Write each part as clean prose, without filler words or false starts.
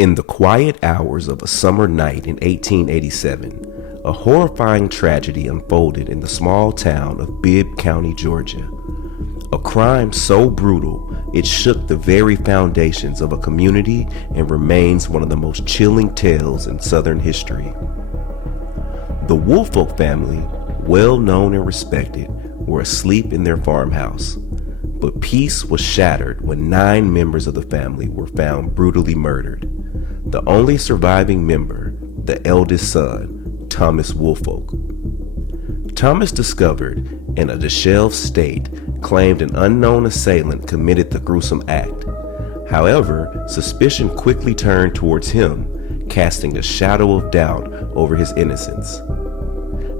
In the quiet hours of a summer night in 1887, a horrifying tragedy unfolded in the small town of Bibb County, Georgia. A crime so brutal, it shook the very foundations of a community and remains one of the most chilling tales in Southern history. The Woolfolk family, well known and respected, were asleep in their farmhouse. But peace was shattered when 9 members of the family were found brutally murdered. The only surviving member, the eldest son, Thomas Woolfolk. Thomas, discovered in a disheveled state, claimed an unknown assailant committed the gruesome act. However, suspicion quickly turned towards him, casting a shadow of doubt over his innocence.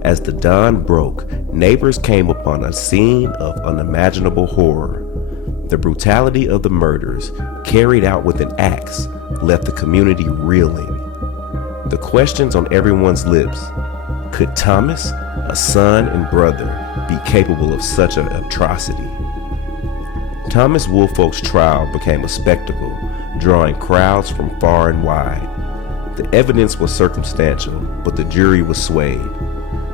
As the dawn broke, neighbors came upon a scene of unimaginable horror. The brutality of the murders, carried out with an axe, left the community reeling. The questions on everyone's lips: could Thomas, a son and brother, be capable of such an atrocity? Thomas Woolfolk's trial became a spectacle, drawing crowds from far and wide. The evidence was circumstantial, but the jury was swayed.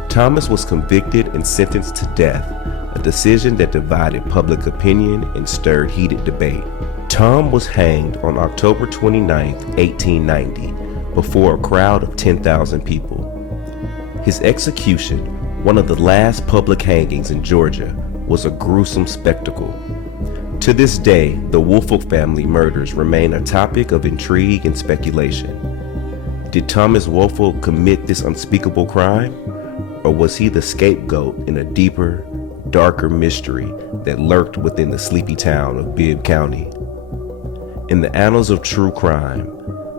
Thomas was convicted and sentenced to death, a decision that divided public opinion and stirred heated debate. Tom was hanged on October 29, 1890, before a crowd of 10,000 people. His execution, one of the last public hangings in Georgia, was a gruesome spectacle. To this day, the Woolfolk family murders remain a topic of intrigue and speculation. Did Thomas Woolfolk commit this unspeakable crime? Or was he the scapegoat in a deeper, darker mystery that lurked within the sleepy town of Bibb County? In the annals of true crime,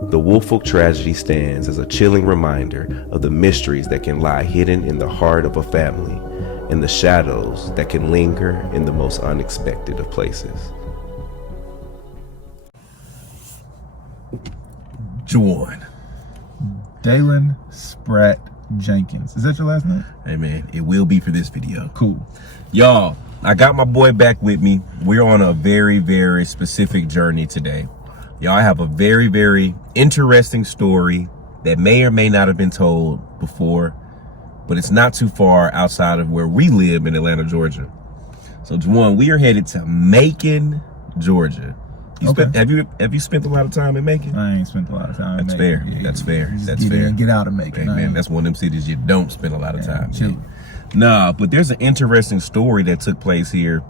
the Woolfolk tragedy stands as a chilling reminder of the mysteries that can lie hidden in the heart of a family and the shadows that can linger in the most unexpected of places. Juwan. Dalen Spratt Jenkins. Is that your last name? Hey man, it will be for this video. Cool. Y'all, I got my boy back with me. We're on a very, very specific journey today. Y'all, I have a very, very interesting story that may or may not have been told before, but it's not too far outside of where we live in Atlanta, Georgia. So Juwan, we are headed to Macon, Georgia. Have you spent a lot of time in Macon? I ain't spent a lot of time in Macon. Macon. Fair. That's fair. That's get fair. In, get out of Macon. Hey, man, that's one of them cities you don't spend a lot of time in. Nah, but there's an interesting story that took place here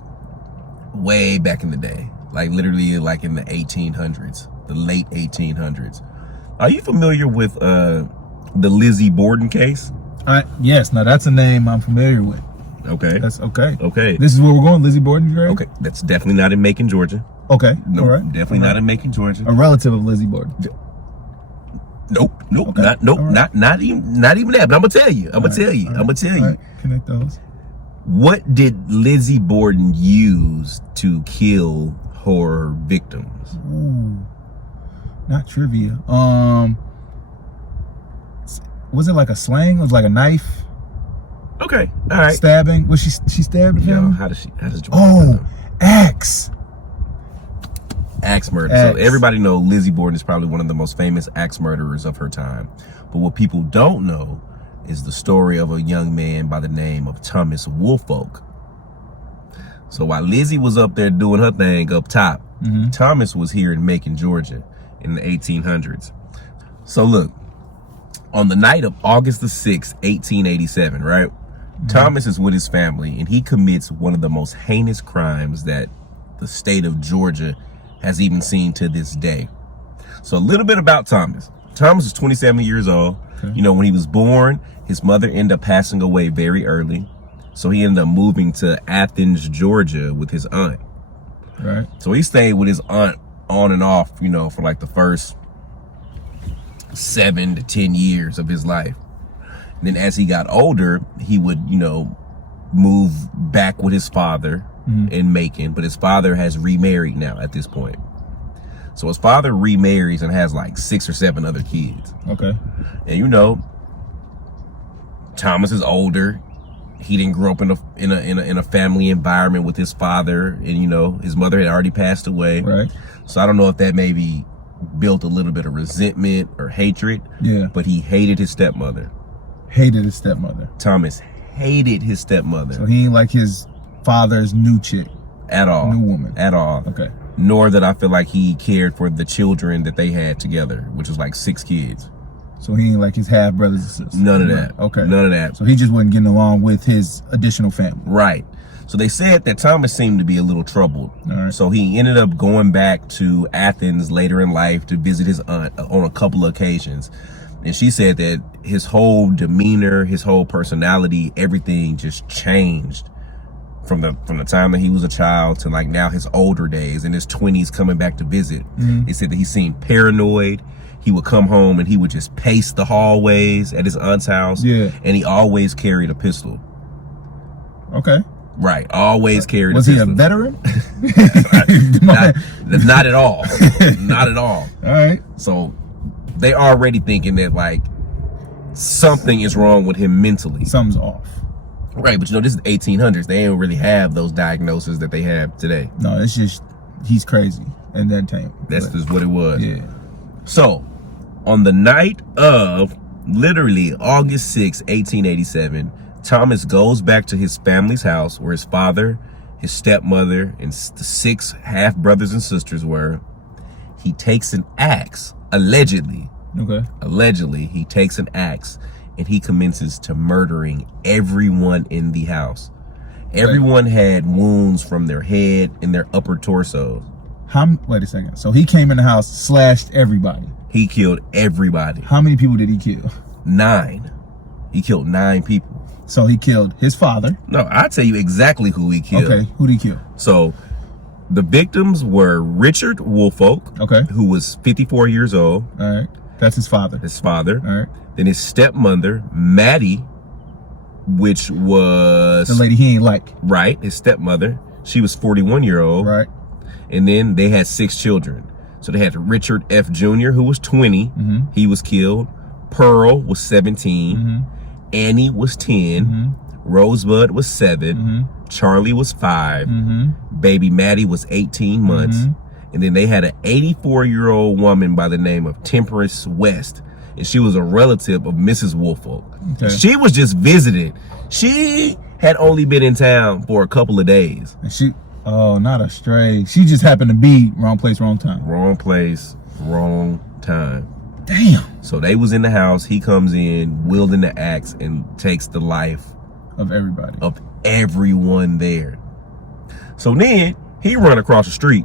way back in the day. Like literally like in the 1800s, the late 1800s. Are you familiar with the Lizzie Borden case? Yes, now that's a name I'm familiar with. Okay. That's okay. Okay. This is where we're going, Lizzie Borden, right? Okay, that's definitely not in Macon, Georgia. Okay. No, all right. Definitely not in Macon, Georgia. A relative of Lizzie Borden. Nope. Okay. Not even that. But I'm gonna tell you. I'm gonna tell you. Right. Connect those. What did Lizzie Borden use to kill her victims? Ooh, not trivia. Was it like a sling? Was it like a knife? Okay. All right. Stabbing? Was she stabbed him? How does you? Oh, axe. Axe murder. So everybody know Lizzie Borden is probably one of the most famous axe murderers of her time. But what people don't know is the story of a young man by the name of Thomas Woolfolk. So while Lizzie was up there doing her thing up top, Thomas was here in Macon, Georgia in the 1800s. So look, on the night of August the 6th, 1887, right? Thomas is with his family and he commits one of the most heinous crimes that the state of Georgia has even seen to this day. So a little bit about Thomas. Thomas is 27 years old. Okay. You know, when he was born, his mother ended up passing away very early. So he ended up moving to Athens, Georgia with his aunt. Right. So he stayed with his aunt on and off, you know, for like the first 7 to 10 years of his life. And then as he got older, he would, you know, move back with his father in Macon, but his father has remarried now at this point. So his father remarries and has like 6 or 7 other kids. Okay. And you know, Thomas is older. He didn't grow up in a family environment with his father, and you know, his mother had already passed away. Right. So I don't know if that maybe built a little bit of resentment or hatred. Yeah. But he hated his stepmother. Hated his stepmother. Thomas hated his stepmother. So he ain't like his father's new chick. At all. New woman. At all. Okay. Nor that I feel like he cared for the children that they had together, which was like 6 kids. So he ain't like his half brothers and sisters. None of that. Okay. None of that. So he just wasn't getting along with his additional family. Right. So they said that Thomas seemed to be a little troubled. All right. So he ended up going back to Athens later in life to visit his aunt on a couple of occasions. And she said that his whole demeanor, his whole personality, everything just changed from the time that he was a child to like now his older days, in his 20s coming back to visit. They said that he seemed paranoid. He would come home and he would just pace the hallways at his aunt's house. Yeah. And he always carried a pistol. Okay. Right. Always carried Was a he pistol. a veteran? Not at all. Not at all. All right. So they already thinking that like something is wrong with him mentally. Something's off. Right, but you know, this is 1800s. They don't really have those diagnoses that they have today. No, it's just he's crazy and that time. That's just what it was. Yeah. So, on the night of literally August 6, 1887, Thomas goes back to his family's house where his father, his stepmother, and the 6 half brothers and sisters were. He takes an axe, allegedly. Okay. Allegedly, he takes an axe and he commences to murdering everyone in the house. Everyone had wounds from their head and their upper torsos. Wait a second. So he came in the house, slashed everybody. He killed everybody. How many people did he kill? 9. He killed 9 people. So he killed his father. No, I'll tell you exactly who he killed. Okay. Who did he kill? So the victims were Richard Woolfolk, Okay. who was 54 years old, All right. That's his father. his father. All right. Then his stepmother, Maddie, which was The lady he ain't like. right, his stepmother. She was 41-year-old. Right. And then they had 6 children. So they had Richard F. Jr., who was 20. He was killed. Pearl was 17. Annie was 10. Rosebud was 7. Charlie was 5. Baby Maddie was 18 months. And then they had an 84-year-old woman by the name of Temperance West. And she was a relative of Mrs. Woolfolk. Okay. She was just visiting. She had only been in town for a couple of days. And she, oh, not a stray. She just happened to be wrong place, wrong time. Wrong place, wrong time. Damn. So they was in the house. He comes in, wielding the axe, and takes the life Of everybody. of everyone there. So then he run across the street.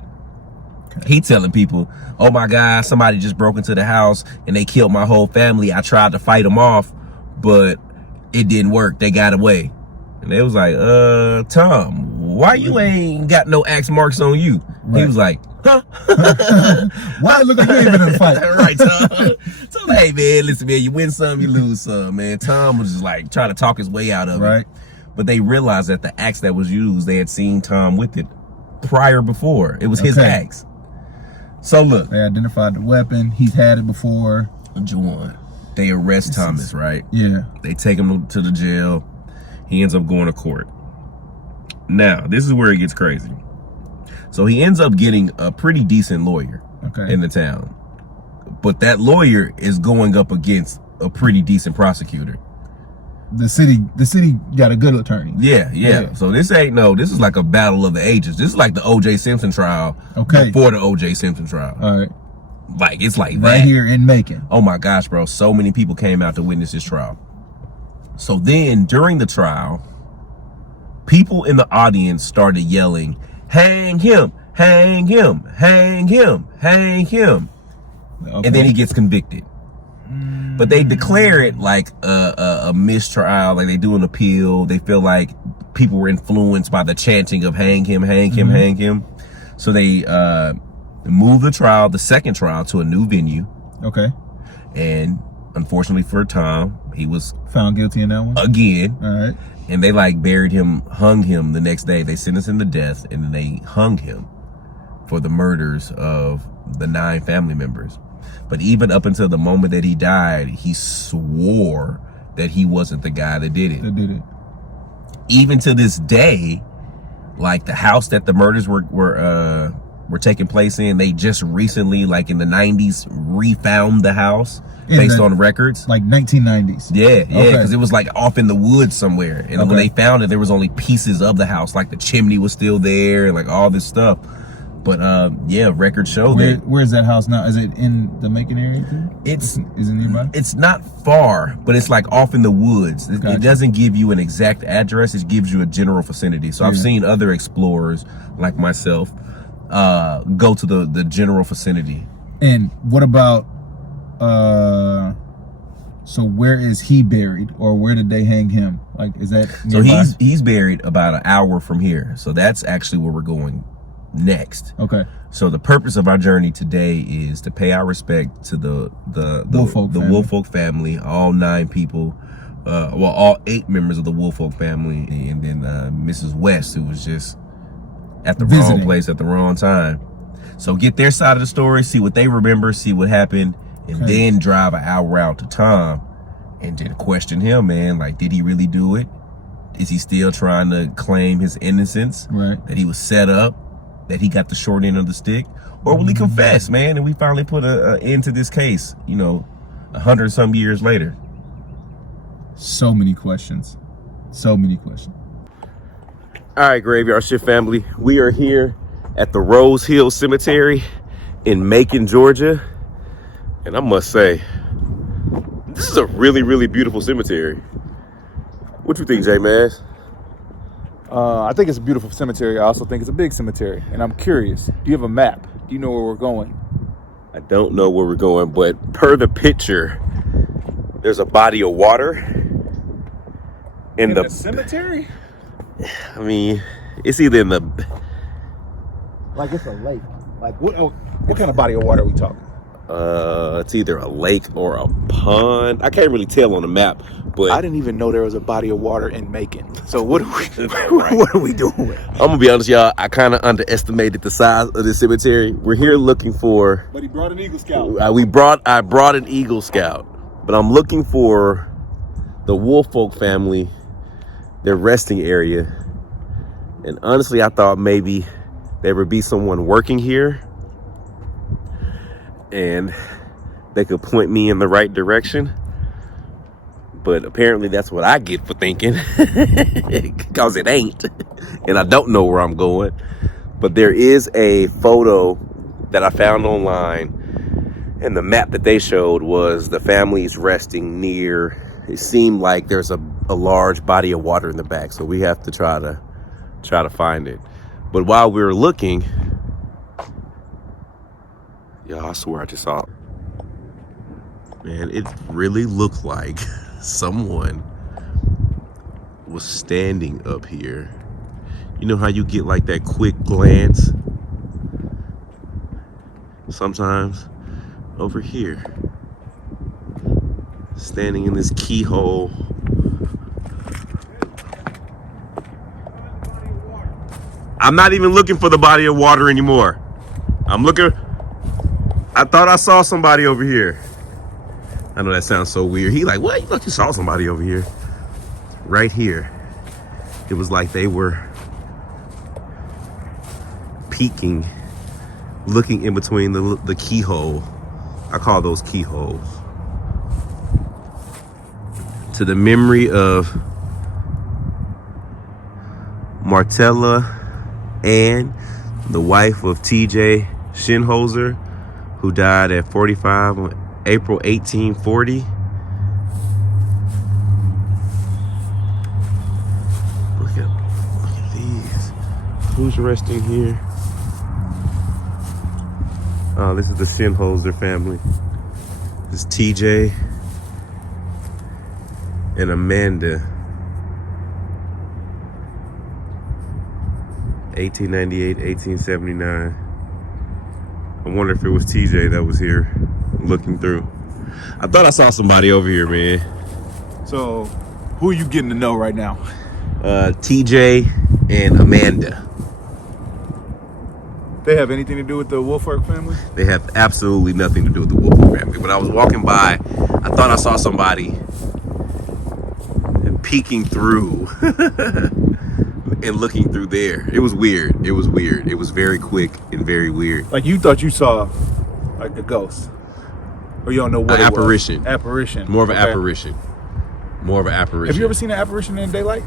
He telling people, oh my God, somebody just broke into the house and they killed my whole family. I tried to fight them off, but it didn't work. They got away. And they was like, Tom, why you ain't got no axe marks on you? Right. He was like, huh? Why it look like you ain't been in a fight? Right, Tom. So, hey, man, listen, man, you win some, you lose some, man. Tom was just like trying to talk his way out of it. But they realized that the axe that was used, they had seen Tom with it prior before. It was his axe. So look. They identified the weapon. He's had it before. Juwan. They arrest Thomas, right? Yeah. They take him to the jail. He ends up going to court. Now, this is where it gets crazy. So he ends up getting a pretty decent lawyer in the town. But that lawyer is going up against a pretty decent prosecutor. The city got a good attorney. Yeah. So this is like a battle of the ages. This is like the O.J. Simpson trial before the O.J. Simpson trial. All right. Like, it's like that. Right here in Macon. Oh my gosh, bro. So many people came out to witness this trial. So then during the trial, people in the audience started yelling, hang him, hang him, hang him, hang him. Okay. And then he gets convicted. But they declare it like a mistrial, like they do an appeal. They feel like people were influenced by the chanting of hang him, hang him, hang him. So they move the trial, the second trial, to a new venue. Okay. And unfortunately for Tom, he was found guilty in that one again. All right. And they like hung him the next day. They sentenced him to death, and then they hung him for the murders of the 9 family members. But even up until the moment that he died, he swore that he wasn't the guy that did it. Even to this day, like the house that the murders were were taking place in. They just recently, like in the 90s, refound the house based on records. Like 1990s. Yeah, because it was like off in the woods somewhere. And when they found it, there was only pieces of the house. Like the chimney was still there and like all this stuff. But yeah, records show that. Where's that house now? Is it in the Macon area too? Is it nearby? It's not far, but it's like off in the woods. It doesn't give you an exact address. It gives you a general vicinity. So I've seen other explorers like myself go to the general vicinity. And what about so where is he buried, or where did they hang him? Like, is that nearby? So he's buried about an hour from here. So that's actually where we're going next. Okay. So the purpose of our journey today is to pay our respect to the Woolfolk family, all 9 people, well, all 8 members of the Woolfolk family, and then Mrs. West, who was just at the wrong place at the wrong time. So get their side of the story, see what they remember, see what happened, and then drive an hour out to Tom and then question him, man. Like, did he really do it? Is he still trying to claim his innocence? Right. That he was set up? That he got the short end of the stick? Or will he confess, man, and we finally put an end to this case, 100-some years later? So many questions. So many questions. All right, Graveyard Shift family. We are here at the Rose Hill Cemetery in Macon, Georgia. And I must say, this is a really, really beautiful cemetery. What you think, J-Maz? I think it's a beautiful cemetery. I also think it's a big cemetery. And I'm curious, do you have a map? Do you know where we're going? I don't know where we're going, but per the picture, there's a body of water in the cemetery? I mean, it's either in the... Like it's a lake. Like what kind of body of water are we talking? It's either a lake or a pond. I can't really tell on the map, but I didn't even know there was a body of water in Macon. So what are we doing? I'm gonna be honest, y'all. I kind of underestimated the size of this cemetery. We're here looking for. But he brought an Eagle Scout. I brought an Eagle Scout, but I'm looking for the Woolfolk family, their resting area. And honestly, I thought maybe there would be someone working here and they could point me in the right direction. But apparently that's what I get for thinking, because it ain't, and I don't know where I'm going. But there is a photo that I found online, and the map that they showed was the family's resting near, it seemed like there's a large body of water in the back, so we have to try to find it. But while we were looking, y'all, I swear I just saw it. Man, it really looked like someone was standing up here. You know how you get like that quick glance? Sometimes over here, standing in this keyhole. I'm not even looking for the body of water anymore. I'm looking. I thought I saw somebody over here. I know that sounds so weird. He like, what? You thought you saw somebody over here? Right here. It was like they were peeking, looking in between the keyhole. I call those keyholes. To the memory of Martella Ann, the wife of T.J. Shinholzer, who died at 45 on April 1840. Look at these. Who's resting here? Oh, this is the Shinholzer family. This is TJ and Amanda. 1898, 1879. I wonder if it was TJ that was here looking through. I thought I saw somebody over here, man. So who are you getting to know right now? TJ and Amanda. They have anything to do with the Woolfolk family? They have absolutely nothing to do with the Woolfolk family. When I was walking by, I thought I saw somebody peeking through and looking through there. It was weird. It was weird. It was very quick and very weird. Like you thought you saw like a ghost. Or you don't know what An it apparition. was. Apparition. More of an Okay. apparition. More of an apparition. Have you ever seen an apparition in daylight?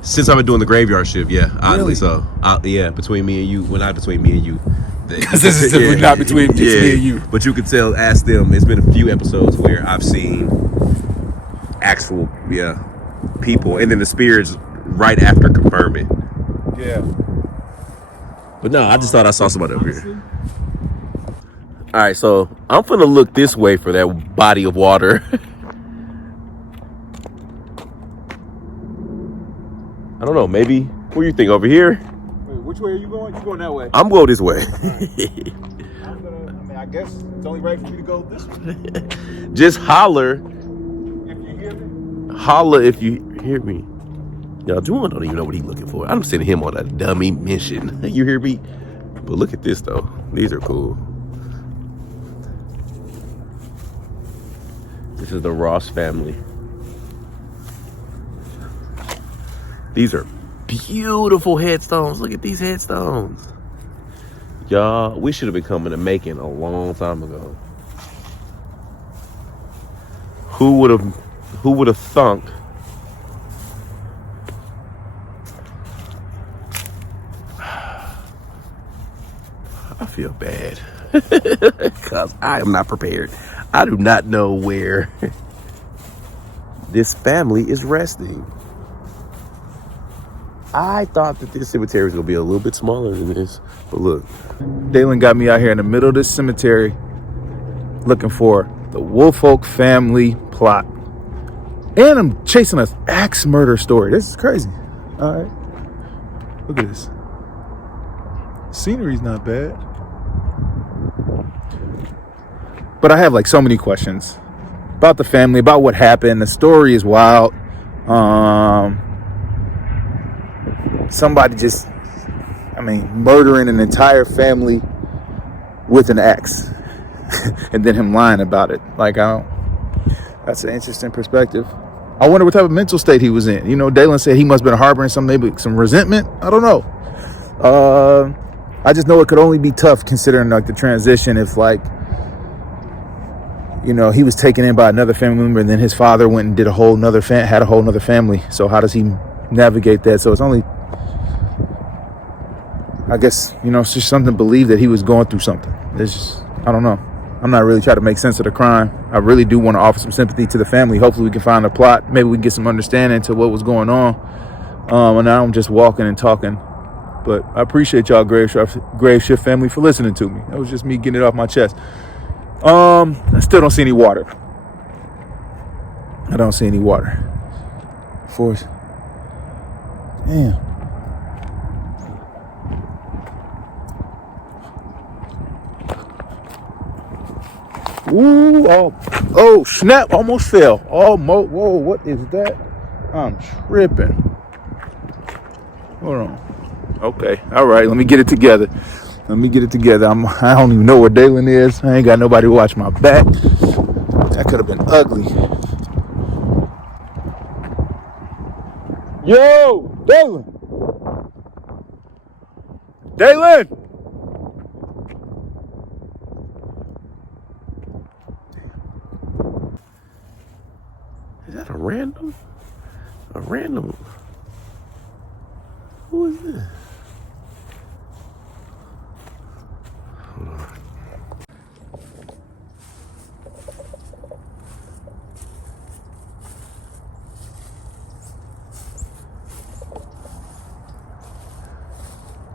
Since I've been doing the graveyard shift, yeah, oddly Really? so. Yeah, between me and you, well, not between me and you. Because this is definitely not between just me and you. But you could tell, ask them. It's been a few episodes where I've seen actual, people, and then the spirits right after confirm it. Yeah. But no, I just thought I saw somebody over here. All right, so I'm finna look this way for that body of water. I don't know, maybe, what do you think, over here? Wait, which way are you going? You're going that way. I'm going this way. I guess it's only right for me to go this way. Just holler. If you hear me. Holler if you hear me. Y'all, Juwan don't even know what he's looking for. I'm sending him on a dummy mission. You hear me? But look at this, though. These are cool. This is the Ross family. These are beautiful headstones. Look at these headstones. Y'all, we should have been coming to Macon a long time ago. Who would have thunk? I feel bad because I am not prepared. I do not know where this family is resting. I thought that this cemetery was going to be a little bit smaller than this, but look. Dalen got me out here in the middle of this cemetery looking for the Woolfolk family plot. And I'm chasing an axe murder story. This is crazy. All right. Look at this. Scenery's not bad. But I have like so many questions about the family, about what happened. The story is wild. Somebody just, murdering an entire family with an axe. And then him lying about it. That's an interesting perspective. I wonder what type of mental state he was in. You know, Dalen said he must have been harboring maybe some resentment. I don't know. I just know it could only be tough considering like the transition if he was taken in by another family member and then his father went and did a whole nother family. So how does he navigate that? So it's only, I guess, it's just something to believe that he was going through something. It's just, I don't know. I'm not really trying to make sense of the crime. I really do want to offer some sympathy to the family. Hopefully we can find a plot. Maybe we can get some understanding to what was going on. And now I'm just walking and talking. But I appreciate y'all, Grave Shift family, for listening to me. That was just me getting it off my chest. I still don't see any water. I don't see any water. Force. Damn. Ooh, oh, snap, almost fell. Whoa, what is that? I'm tripping. Hold on. Okay, all right, let me get it together. I don't even know where Dalen is. I ain't got nobody to watch my back. That could have been ugly. Yo, Dalen! Dalen! Is that a random? Who is this? Hold on.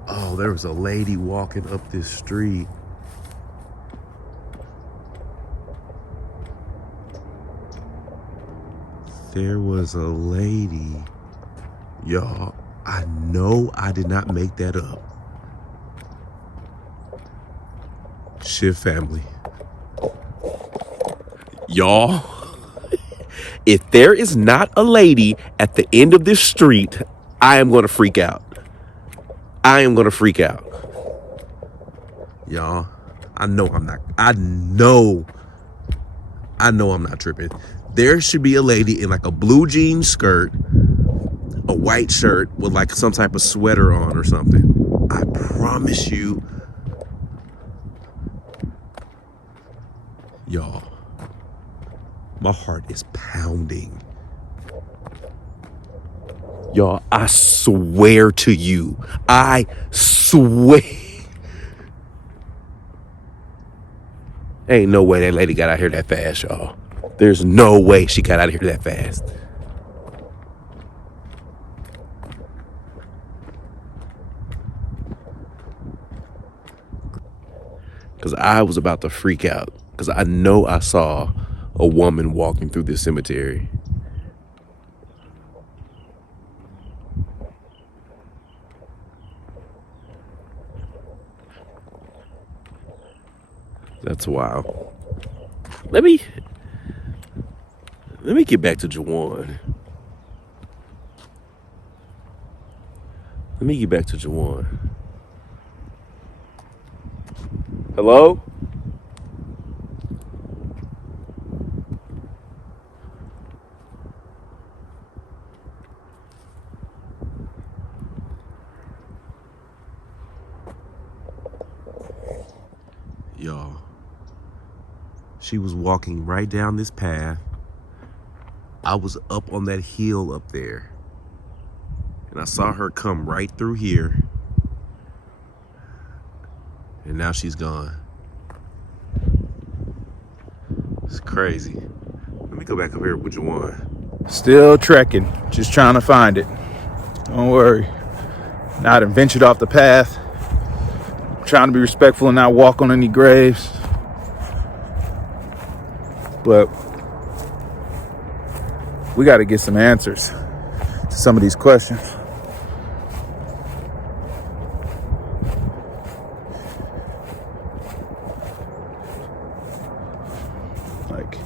Oh, there was a lady walking up this street. There was a lady. Y'all, I know I did not make that up. Shift family. Y'all, if there is not a lady at the end of this street, I am going to freak out. Y'all, I know I'm not tripping. There should be a lady in like a blue jean skirt, a white shirt with like some type of sweater on or something. I promise you, y'all, my heart is pounding. Y'all, I swear to you, I swear. Ain't no way that lady got out here that fast, y'all. There's no way she got out of here that fast. Because I was about to freak out. Because I know I saw a woman walking through this cemetery. That's wild. Let me get back to Jawan. Let me get back to Jawan. Hello? Y'all, she was walking right down this path. I was up on that hill up there. And I saw her come right through here. And now she's gone. It's crazy. Let me go back up here with Jawan. Still trekking, just trying to find it. Don't worry. Not ventured off the path. Trying to be respectful and not walk on any graves. But we got to get some answers to some of these questions. Like,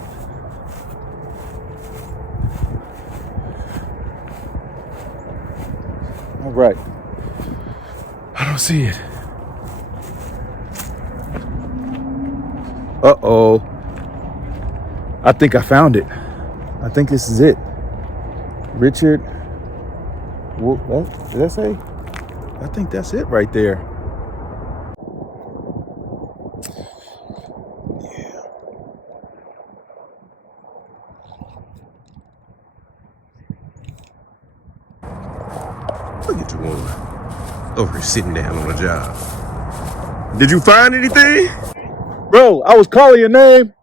all right. I don't see it. Uh-oh. I think I found it. I think this is it. Richard. What did I say? I think that's it right there. Yeah. Look at Jawan. Over here sitting down on a job. Did you find anything? Bro, I was calling your name.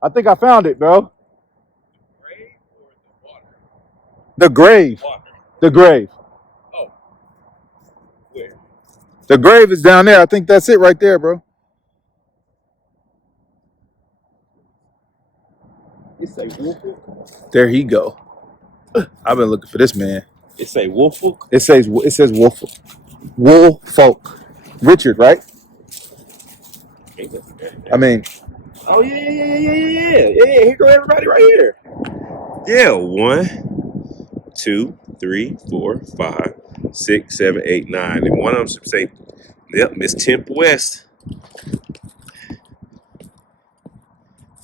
I think I found it, bro. The grave. The grave. Oh. Where? The grave is down there. I think that's it right there, bro. It's a Wolfolk. There he go. I've been looking for this man. It's a Wolfolk. It says Wolfolk. Wolfolk. Richard, right? I mean, Oh yeah. Here go everybody right here. Yeah, 1, 2, 3, 4, 5, 6, 7, 8, 9, and one of them should say, "Yep, Miss Temp West."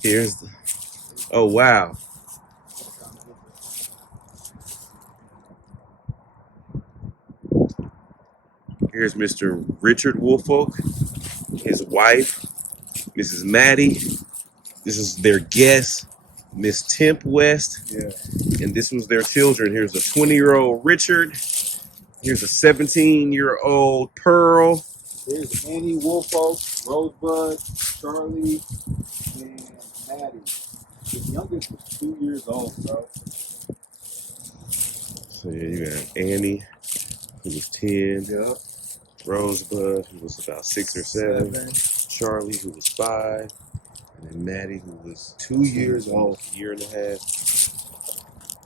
Here's the. Oh wow. Here's Mr. Richard Wolfolk, his wife, Mrs. Maddie. This is their guest, Miss Temp West. Yeah. And this was their children. Here's a 20-year-old Richard. Here's a 17-year-old Pearl. There's Annie, Wolfolk, Rosebud, Charlie, and Maddie. The youngest was 2 years old, bro. So yeah, you got Annie, who was 10. Yep. Rosebud, who was about 6 or 7. Charlie, who was 5. And then Maddie, who was 2 years old, a year and a half.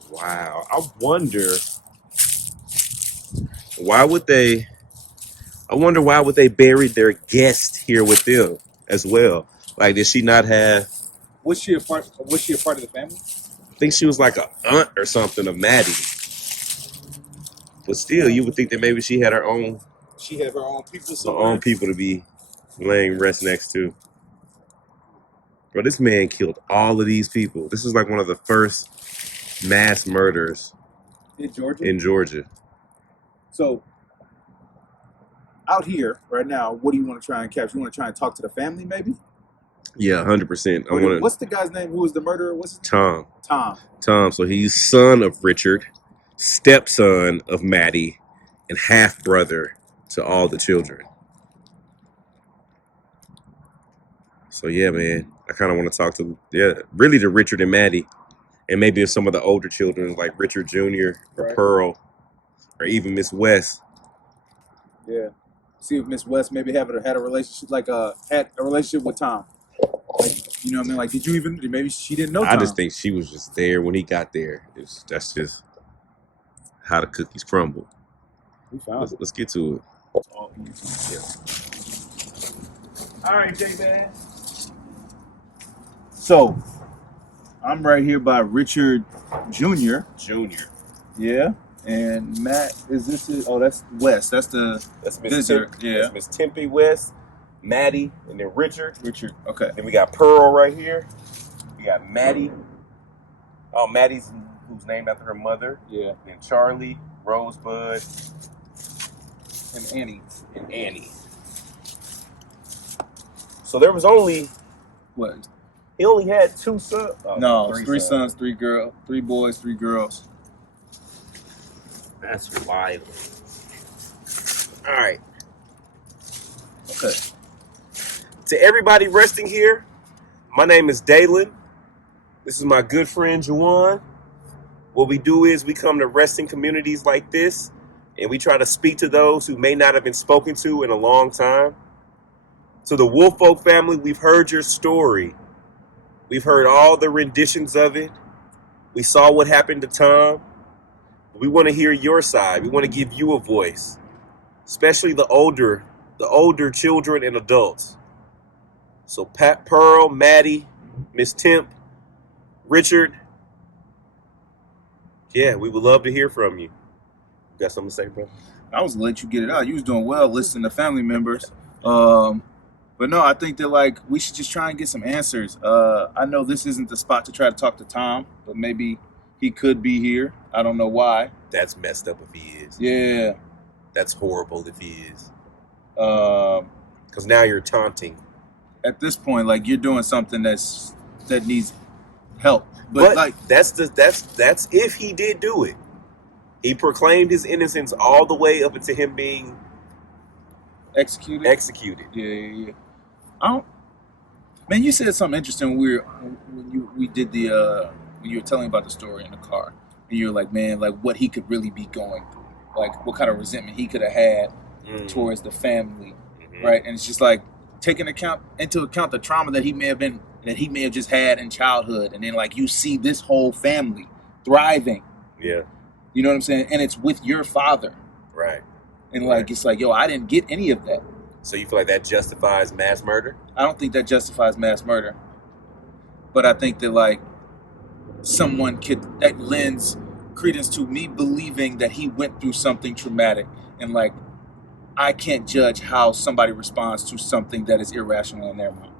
Wow. I wonder why would they bury their guest here with them as well? Like, did she not have? Was she a part of the family? I think she was like an aunt or something of Maddie. But still, you would think that maybe she had her own. She had her own people. Her own people to be laying rest next to. Bro, this man killed all of these people. This is like one of the first mass murders in Georgia. in Georgia. So out here right now, what do you want to try and capture? You want to try and talk to the family, maybe? Yeah, 100%. I want to. What's the guy's name? Who was the murderer? What's his name? Tom. Tom. So he's son of Richard, stepson of Maddie, and half brother to all the children. So yeah, man, I kind of want to talk to really to Richard and Maddie, and maybe if some of the older children like Richard Jr. or Right. Pearl, or even Miss West. Yeah. See if Miss West maybe had a relationship, had a relationship with Tom. Like, you know what I mean? Like, maybe she didn't know Tom. I just think she was just there when he got there. That's just how the cookies crumble. Let's get to it. All right, J-Man. So, I'm right here by Richard Jr. Yeah. And Matt, that's West. That's Miss visitor. Yeah. That's Miss Tempe West, Maddie, and then Richard. Okay. Then we got Pearl right here. We got Maddie. Oh, Maddie's who's named after her mother. Yeah. Then Charlie, Rosebud, And Annie. So there was only What? he only had 2 sons. No, three sons, 3 girls, 3 boys, 3 girls. That's reliable. All right. Okay. To everybody resting here, my name is Dalen. This is my good friend Juwan. What we do is we come to resting communities like this, and we try to speak to those who may not have been spoken to in a long time. To the Woolfolk family, we've heard your story. We've heard all the renditions of it. We saw what happened to Tom. We want to hear your side. We want to give you a voice, especially the older children and adults. So Pearl, Maddie, Miss Temp, Richard, yeah, we would love to hear from you. You got something to say, bro? I was gonna let you get it out. You was doing well listening to family members. But no, I think that we should just try and get some answers. I know this isn't the spot to try to talk to Tom, but maybe he could be here. I don't know why. That's messed up if he is. Yeah. That's horrible if he is. Because now you're taunting. At this point, you're doing something that needs help. But that's if he did do it. He proclaimed his innocence all the way up into him being executed. Yeah. Man, you said something interesting when we did when you were telling about the story in the car, and you were like, man, what he could really be going through, what kind of resentment he could have had towards the family, right? And it's just taking into account the trauma that he may have just had in childhood, and then you see this whole family thriving. Yeah. You know what I'm saying? And it's with your father. Right. And it's yo, I didn't get any of that. So you feel like that justifies mass murder? I don't think that justifies mass murder. But I think that that lends credence to me believing that he went through something traumatic, and I can't judge how somebody responds to something that is irrational in their mind.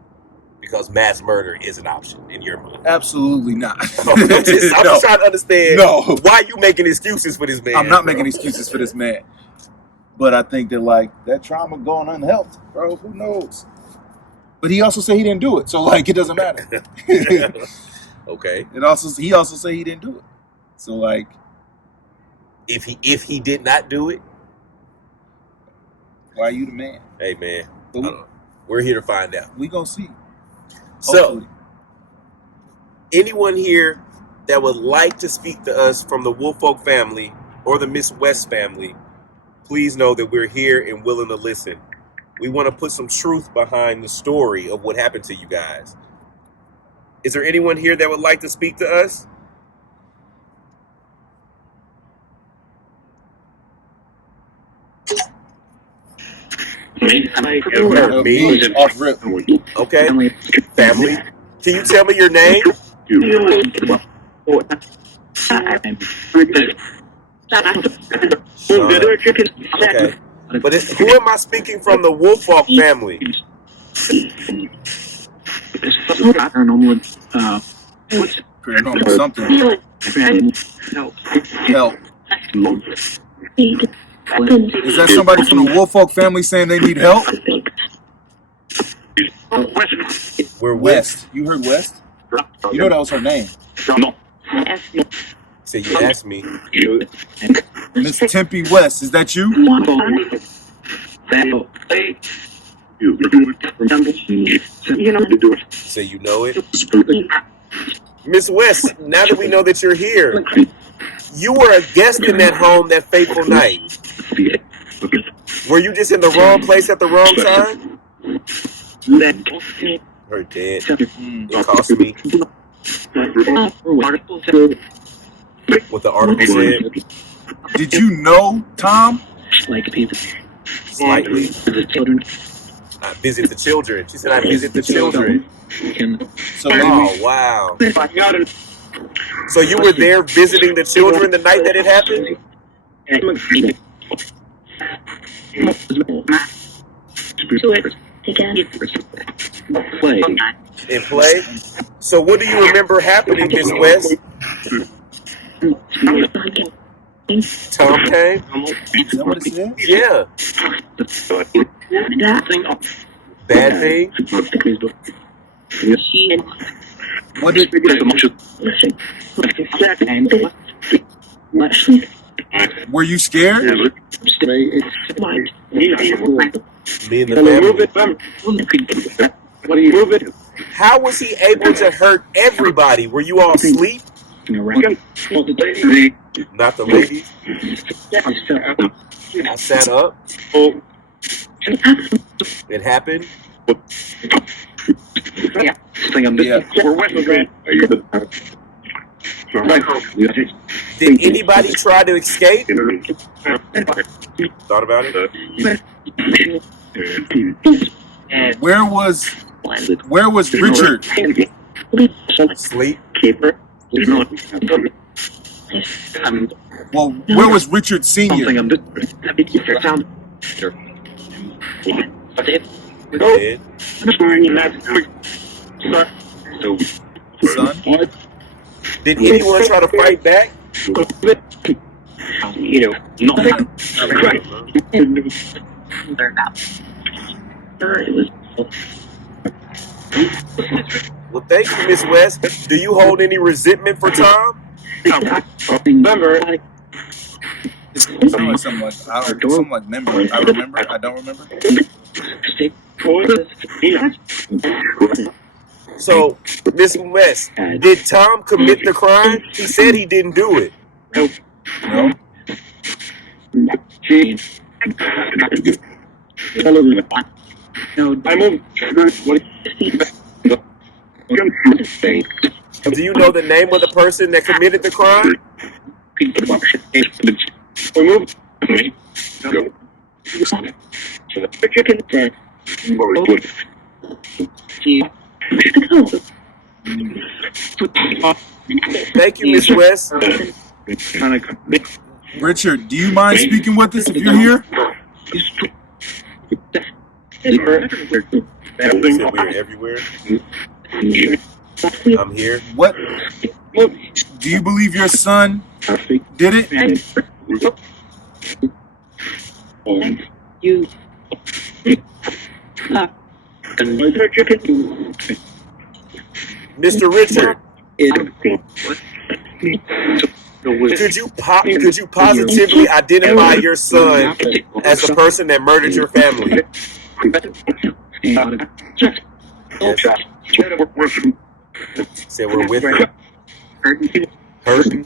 Because mass murder is an option in your mind. Absolutely not. I'm just trying to understand why you making excuses for this man. I'm not making excuses for this man. But I think that that trauma going unhelped, bro. Who knows? But he also said he didn't do it, so it doesn't matter. Okay. He also said he didn't do it. So if he did not do it, why are you the man? Hey man, we're here to find out. We gonna see. Hopefully. So, anyone here that would like to speak to us from the Woolfolk family or the Miss West family, please know that we're here and willing to listen. We want to put some truth behind the story of what happened to you guys. Is there anyone here that would like to speak to us? Me? Off rip. Okay. Family. Can you tell me your name? Okay. But who am I speaking from the Woolfolk family? Paranormal something. Help. Is that somebody from the Woolfolk family saying they need help? We're West. You heard West? You know that was her name. So you asked me. Miss Tempe West. Is that you? So you know it. Miss West, now that we know that you're here, you were a guest in that home that fateful night. Were you just in the wrong place at the wrong time? Her dead. It cost me. What the article said. Did you know Tom? Slightly. I visit the children. She said I visit the children. So Oh, wow. So you were there visiting the children the night that it happened? In play? So what do you remember happening, Miss West? Tom came? is that what it said? Yeah. Bad thing? What did? Were you scared? Me and the family. How was he able to hurt everybody? Were you all asleep? Not the ladies? I sat up. It happened. Yeah. Did anybody try to escape? Thought about it? Where was Richard? Sleep. Well, where was Richard Senior? Dead. Son? Did anyone try to fight back? Well, thank you, Miss West. Do you hold any resentment for Tom? Something like memory. I remember. I don't remember. So, Miss West, did Tom commit the crime? He said he didn't do it. No. Do you know the name of the person that committed the crime? Thank you, Miss West. Richard, do you mind speaking with us if you're here? Said we're everywhere. I'm here. What? Do you believe your son did it? Mr. Richard, could you positively identify your son as the person that murdered your family? Yes. Said we're with him. Hurting.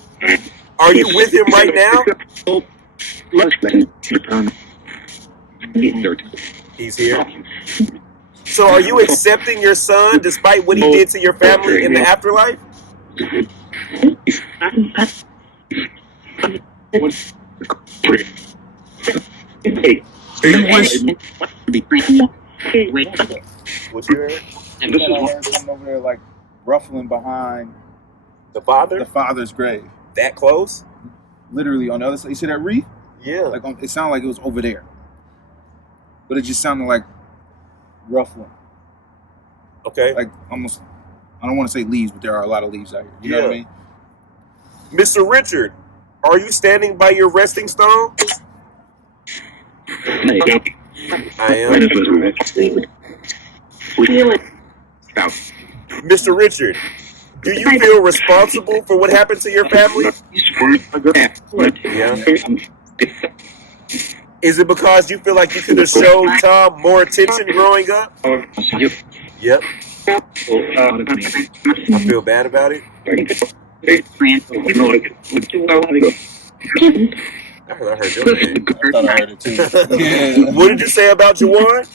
Are you with him right now? He's here. So are you accepting your son despite what he did to your family in the afterlife? Do you wish? What you heard? I heard something over there like ruffling behind The father? the father's grave. That close? Literally on the other side. You see that wreath? Yeah. Like it sounded like it was over there, but it just sounded like ruffling. Okay. Like almost. I don't want to say leaves, but there are a lot of leaves out here. You know what I mean? Mr. Richard, are you standing by your resting stone? I am. Mr. Richard, do you feel responsible for what happened to your family? Yeah. Is it because you feel like you could have showed Tom more attention growing up? Yep. I feel bad about it. I heard your name. I thought I heard it too. What did you say about Jawan?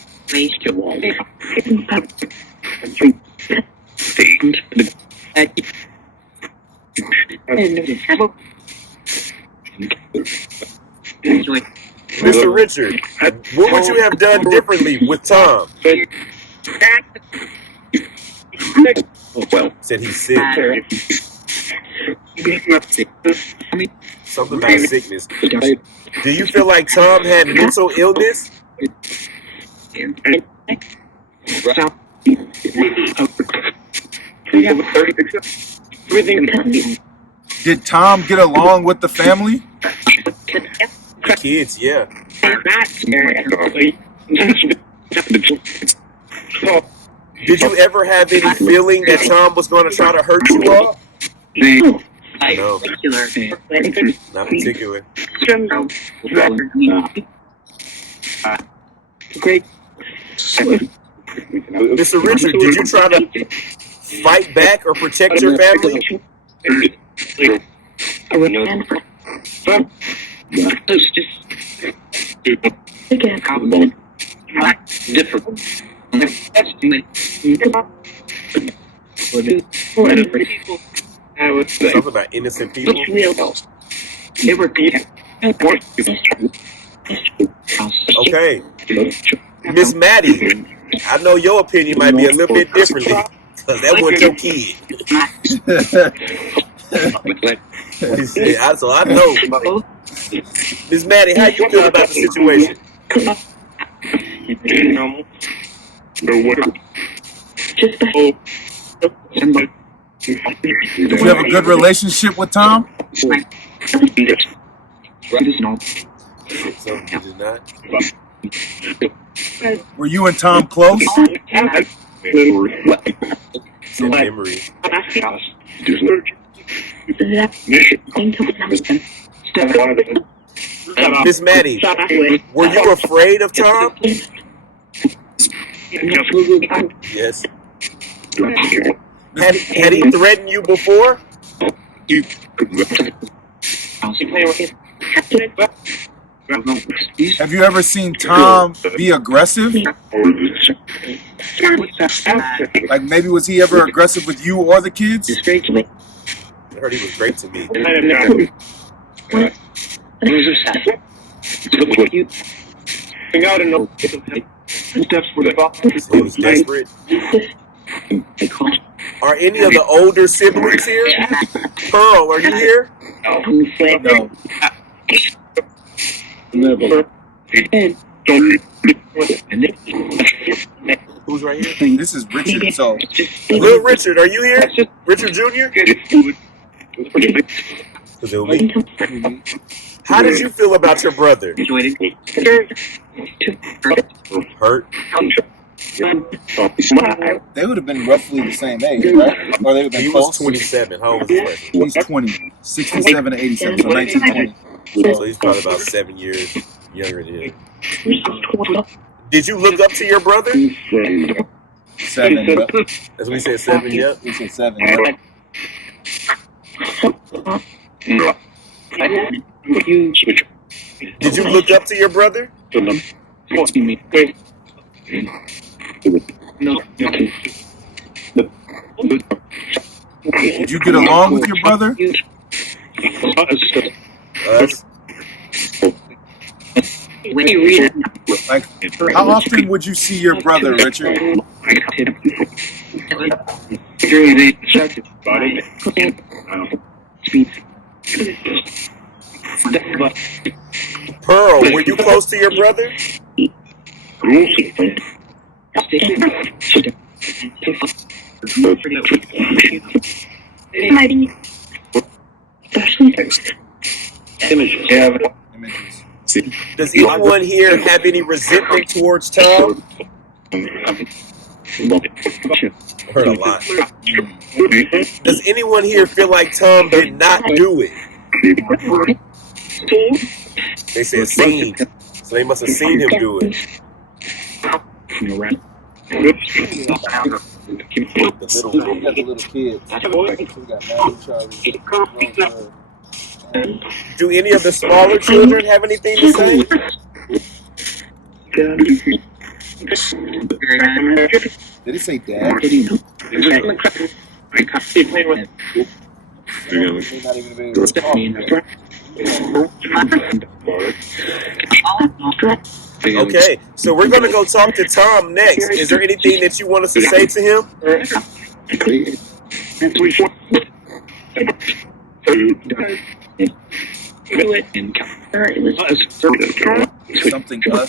Mr. Richard, what would you have done differently with Tom? Said he's sick. Something about sickness. Do you feel like Tom had mental illness? Did Tom get along with the family? Kids, yeah. Did you ever have any feeling that Tom was going to try to hurt you all? No, not particular. Mr. Richard, did you try to fight back or protect your family? Something about innocent people. Okay, Miss Maddie, I know your opinion might be a little bit differently because that wasn't your kid. So I know. Miss Maddie, how you feel about the situation? Did you have a good relationship with Tom? So you did not? Were you and Tom close? Some memories. Miss Maddie, were you afraid of Tom? Yes. Had he threatened you before? Have you ever seen Tom be aggressive? Like maybe was he ever aggressive with you or the kids? I heard he was great to me. He was desperate. Are any of the older siblings here? Pearl, are you here? No. Who's right here? This is Richard. So Little Richard, are you here? Richard Jr.? How did you feel about your brother? Hurt? they would have been roughly the same age, right? Or they would have been He close. was 27. How old was his brother? He's 20, 67 to 87, so 1920. So he's probably about 7 years younger than him. Did you look up to your brother? 7. Yep. That's what he said, 7, yep. He said 7. Yep. Did you look up to your brother? Did you get along with your brother? Us? Like, how often would you see your brother, Richard? Pearl, were you close to your brother? Images. Does anyone here have any resentment towards Tom? Heard a lot. Does anyone here feel like Tom did not do it? They said seen, so they must have seen him do it. The little We got the little kids. So we got Maddie, Charlie. Do any of the smaller children have anything to say? Did it say dad? They're not even able to talk. Okay, so we're gonna go talk to Tom next. Is there anything that you want us to say to him? Something us.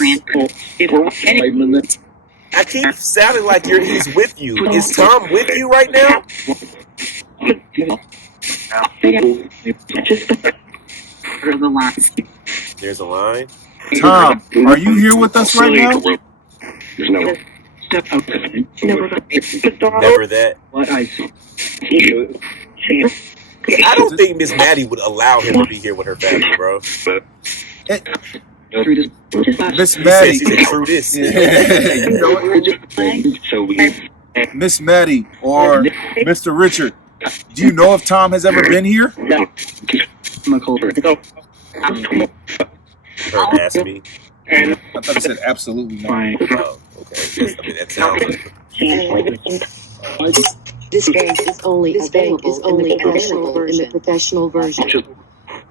I keep sounding like he's with you. Is Tom with you right now? There's a line. Tom, are you here with us right now? Never that. I don't think Miss Maddie would allow him to be here with her family, bro. Miss He Maddie. says he's a trutist. Miss Maddie or Mr. Richard, do you know if Tom has ever been here? Her asked me. I thought it said absolutely not. Oh, okay. Yes, I mean, that sounds like This bank is only available in the professional version.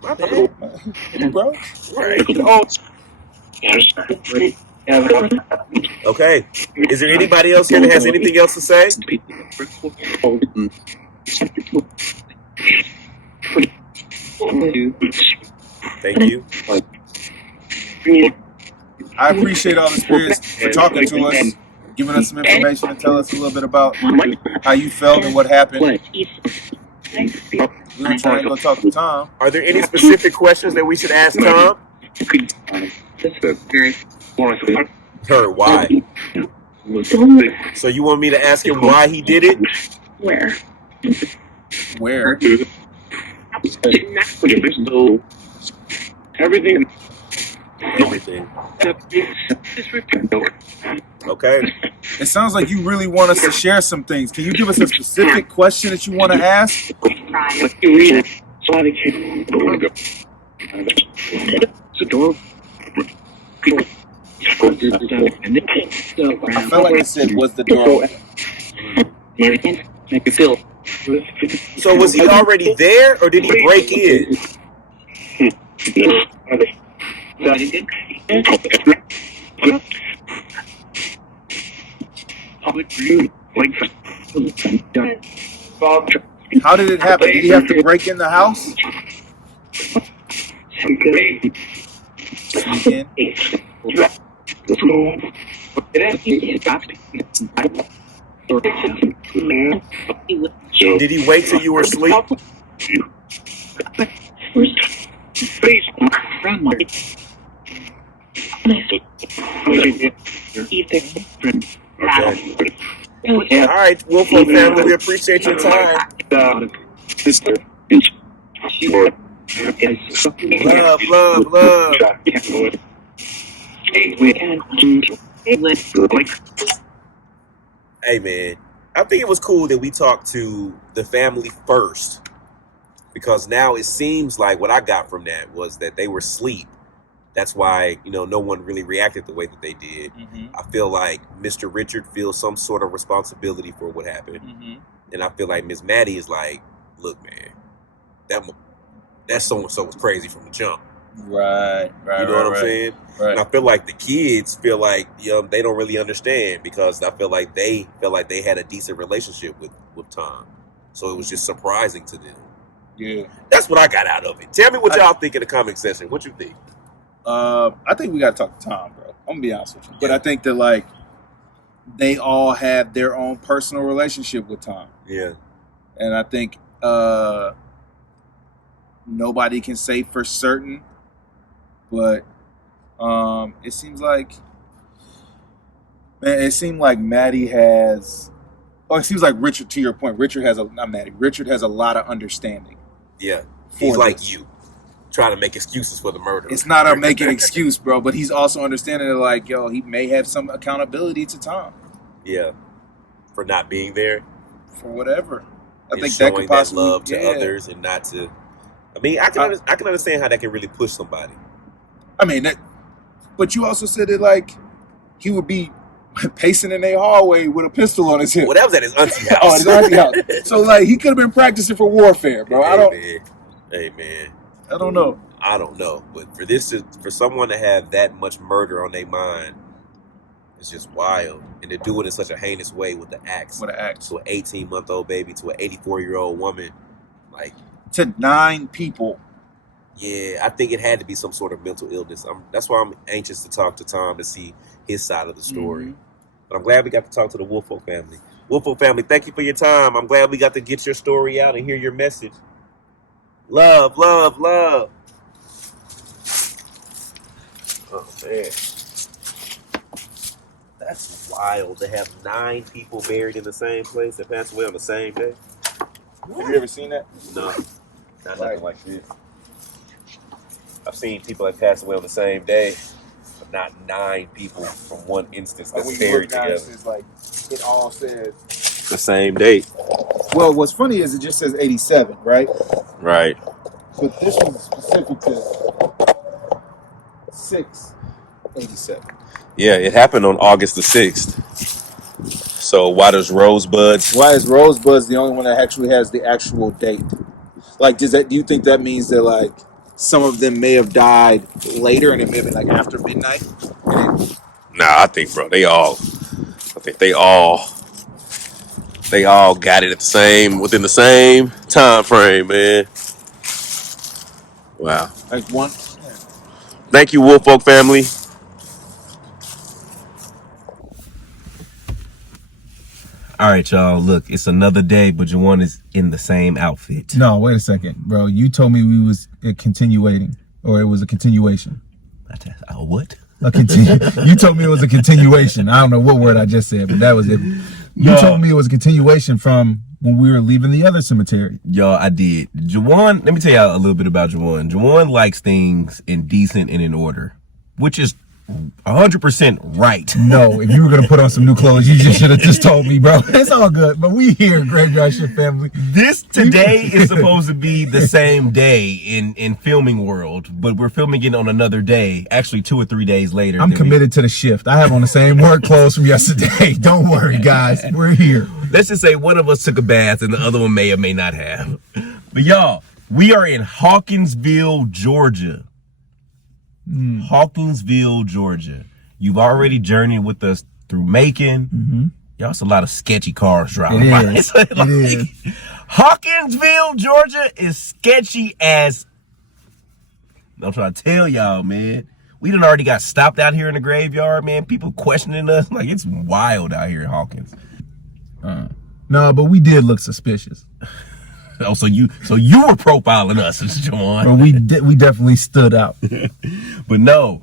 my bad. Bro? Right. Okay. Is there anybody else here that has anything else to say? Thank you. I appreciate all the spirits for talking to us, giving us some information and tell us a little bit about how you felt and what happened. We're going to try and go talk to Tom. Are there any specific questions that we should ask Tom? Her, why? So you want me to ask him why he did it? Where? Everything. Okay. It sounds like you really want us to share some things. Can you give us a specific question that you want to ask? I felt like it said, was the door open? So was he already there, or did he break in? How did it happen? Did he have to break in the house? Sneak in? Did he wait till you were asleep? Okay. All right, Wolfo family, we appreciate your time. Love. Hey man, I think it was cool that we talked to the family first, because now it seems like what I got from that was that they were asleep. That's why, no one really reacted the way that they did. Mm-hmm. I feel like Mr. Richard feels some sort of responsibility for what happened. Mm-hmm. And I feel like Miss Maddie is like, look, man, that so-and-so was crazy from the jump. Right. You know what I'm saying? Right. And I feel like the kids feel like they don't really understand, because I feel like they had a decent relationship with Tom. So it was just surprising to them. Yeah. That's what I got out of it. Tell me what y'all think in the comment section. What you think? I think we got to talk to Tom, bro. I'm going to be honest with you. But I think that, they all have their own personal relationship with Tom. Yeah. And I think nobody can say for certain, but it seems like, man, it seemed like Maddie has, oh, it seems like Richard, to your point, Richard has a lot of understanding. Yeah, he's like you, trying to make excuses for the murder. It's not a make an excuse, bro, but he's also understanding that, like, yo, he may have some accountability to Tom. Yeah, for not being there. For whatever. I think showing that could possibly that love to others and not to. I mean, I can understand how that can really push somebody. I mean, but you also said that, like, he would be pacing in a hallway with a pistol on his hip. Well, that was at his auntie house. Oh, his auntie house. So, like, he could have been practicing for warfare, bro. Hey, man. I don't know. I don't know, but for someone to have that much murder on their mind, it's just wild, and to do it in such a heinous way with the axe. With an axe to an 18-month-old baby, to an 84-year-old woman, like to 9 people. Yeah, I think it had to be some sort of mental illness. That's why I'm anxious to talk to Tom to see his side of the story. Mm-hmm. But I'm glad we got to talk to the Woolfolk family. Woolfolk family, thank you for your time. I'm glad we got to get your story out and hear your message. Love, love, love. Oh, man. That's wild to have 9 people buried in the same place that passed away on the same day. Have you ever seen that? No, not nothing like this. I've seen people that pass away on the same day, but not 9 people from one instance that's buried together. It's like it all says the same date. Well, what's funny is it just says 87, right? Right. But this one's specific to 6/87. Yeah, it happened on August the 6th. So why is Rosebud's the only one that actually has the actual date? Like, do you think that means that, like, some of them may have died later and it may have been like after midnight? Nah, I think, bro, they all got it within the same time frame, man. Wow. Like one. Thank you, Woolfolk family. All right, y'all. Look, it's another day, but Jawan is in the same outfit. No, wait a second, bro. You told me we was continuating, or it was a continuation. What? You told me it was a continuation. I don't know what word I just said, but that was it. You told me it was a continuation from when we were leaving the other cemetery. Y'all, I did. Jawan, let me tell y'all a little bit about Jawan. Jawan likes things in decent and in order, which is 100% right. No, if you were gonna put on some new clothes, you should have just told me, bro. It's all good, but we here, Graveyard Shift family. Today is supposed to be the same day in filming world, but we're filming it on another day. Actually, 2 or 3 days later. I'm committed to the shift. I have on the same work clothes from yesterday. Don't worry, guys. We're here. Let's just say one of us took a bath and the other one may or may not have. But y'all, we are in Hawkinsville, Georgia. Hawkinsville, Georgia. You've already journeyed with us through Macon. Mm-hmm. Y'all, it's a lot of sketchy cars driving by. It is. Hawkinsville, Georgia is sketchy as... I'm trying to tell y'all, man. We done already got stopped out here in the graveyard, man. People questioning us. Like, it's wild out here in Hawkins. No, but we did look suspicious. Oh, so you were profiling us, Jawan. Well, we definitely stood out. But no,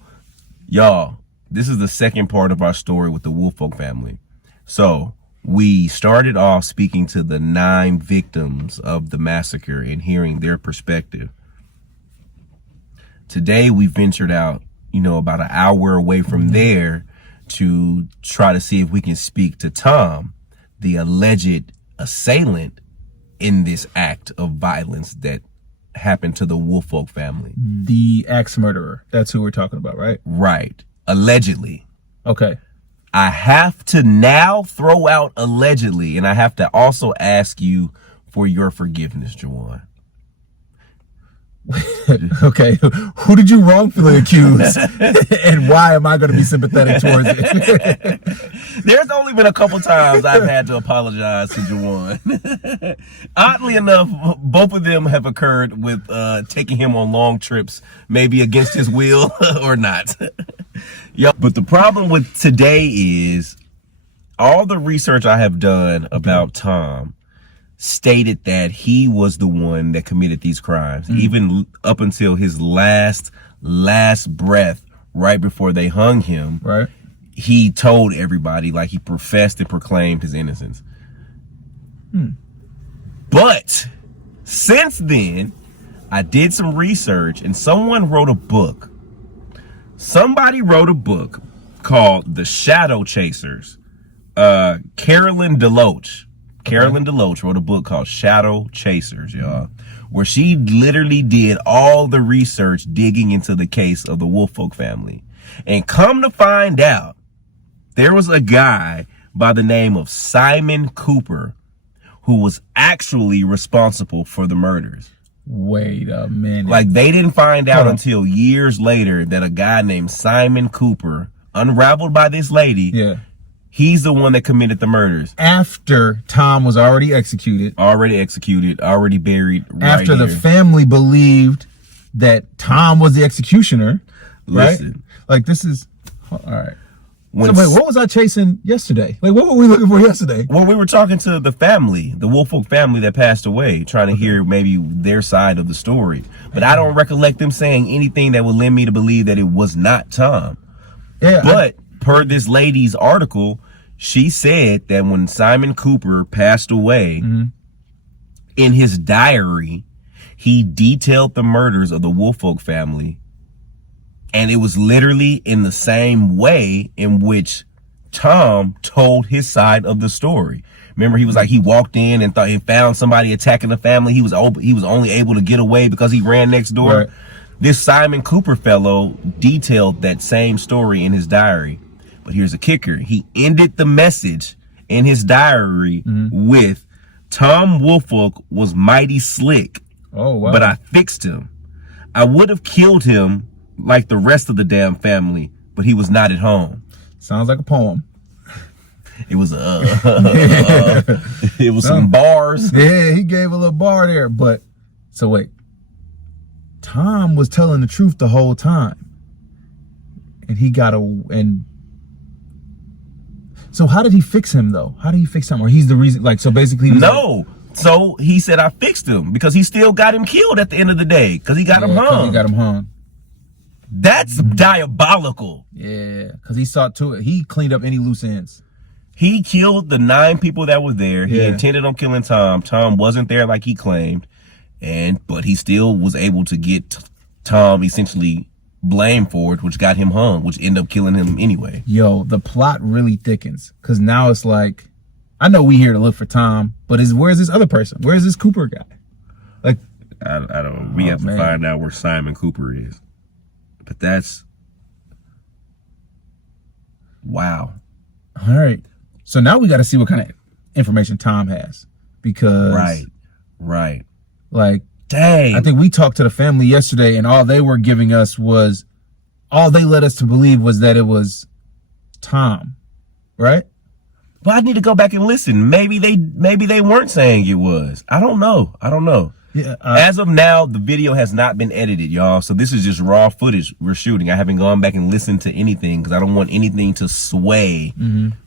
y'all, this is the second part of our story with the Woolfolk family. So we started off speaking to the 9 victims of the massacre and hearing their perspective. Today we ventured out, about an hour away from there to try to see if we can speak to Tom, the alleged assailant in this act of violence that happened to the Woolfolk family. The axe murderer. That's who we're talking about, right? Right. Allegedly. Okay. I have to now throw out allegedly, and I have to also ask you for your forgiveness, Jawan. Okay. Who did you wrongfully accuse? And why am I going to be sympathetic towards it? There's only been a couple times I've had to apologize to Jawan. Oddly enough, both of them have occurred with taking him on long trips, maybe against his will or not. But the problem with today is all the research I have done about Tom stated that he was the one that committed these crimes, even up until his last breath, right before they hung him. Right. He told everybody, like, he professed and proclaimed his innocence. But since then, I did some research, and someone wrote a book. Somebody wrote a book called The Shadow Chasers. Carolyn Deloach wrote a book called Shadow Chasers, y'all, where she literally did all the research digging into the case of the Woolfolk family. And come to find out, there was a guy by the name of Simon Cooper who was actually responsible for the murders. Wait a minute. Like, they didn't find out until years later that a guy named Simon Cooper, unraveled by this lady, he's the one that committed the murders. After Tom was already executed. Already buried. After the family believed that Tom was the executioner. Listen. Right? Like, this is... All right. So wait, what was I chasing yesterday? Like, what were we looking for yesterday? Well, we were talking to the family, the Woolfolk family that passed away, trying to hear maybe their side of the story. But I don't recollect them saying anything that would lead me to believe that it was not Tom. Yeah. But per this lady's article, she said that when Simon Cooper passed away, in his diary, he detailed the murders of the Woolfolk family. And it was literally in the same way in which Tom told his side of the story. Remember, he was like, he walked in and thought he found somebody attacking the family. He was only able to get away because he ran next door. Right. This Simon Cooper fellow detailed that same story in his diary. But here's a kicker. He ended the message in his diary with, Tom Woolfolk was mighty slick. Oh, wow. But I fixed him. I would have killed him like the rest of the damn family, but he was not at home. Sounds like a poem. It was it was some bars. Yeah, he gave a little bar there. But so wait, Tom was telling the truth the whole time, and he got so how did he fix him though? How did he fix him? Or he's the reason? Like, so basically, So he said I fixed him because he still got him killed at the end of the day because he got him hung. He got him hung. That's diabolical. Yeah, because he saw to it. He cleaned up any loose ends. He killed the 9 people that were there. He intended on killing Tom. Tom wasn't there like he claimed, but he still was able to get Tom essentially blamed for it, which got him hung, which ended up killing him anyway. Yo, the plot really thickens because now it's like, I know we here to look for Tom, but where's this other person? Where's this Cooper guy? Like, I don't. We have to find out where Simon Cooper is. But that's wow. All right. So now we got to see what kind of information Tom has, because right. Like, dang. I think we talked to the family yesterday, and all they were giving us was, all they led us to believe was that it was Tom, right? Well, I need to go back and listen. Maybe they weren't saying it was. I don't know. Yeah, as of now, the video has not been edited, y'all. So this is just raw footage we're shooting. I haven't gone back and listened to anything because I don't want anything to sway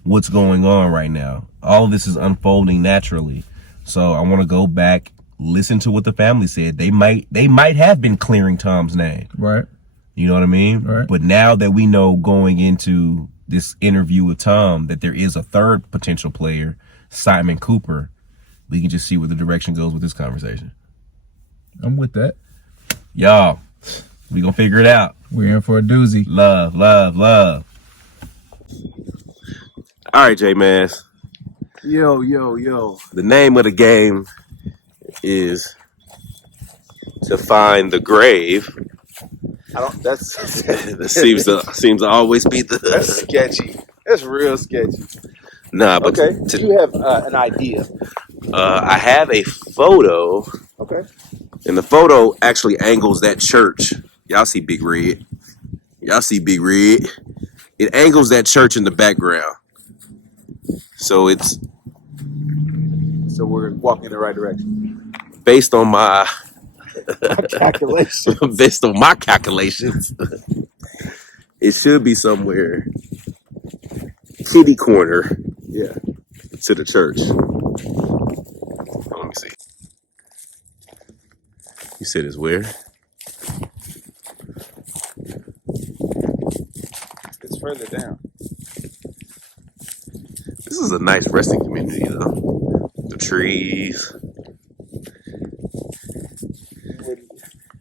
what's going on right now. All of this is unfolding naturally. So I want to go back, listen to what the family said. They might have been clearing Tom's name. Right. You know what I mean? Right. But now that we know going into this interview with Tom that there is a third potential player, Simon Cooper, we can just see where the direction goes with this conversation. I'm with that. Y'all, we gonna figure it out. We're in for a doozy. Love. All right, J-Mass. Yo. The name of the game is to find the grave. That seems to always be the. That's sketchy. That's real sketchy. Nah, but okay. You have an idea. I have a photo. Okay. And the photo actually angles that church. Y'all see Big Red. It angles that church in the background. So we're walking in the right direction. Based on my calculations. Based on my calculations, it should be somewhere kitty corner. Yeah. To the church. me see. You said it's where? It's further down. This is a nice resting community, though. The trees.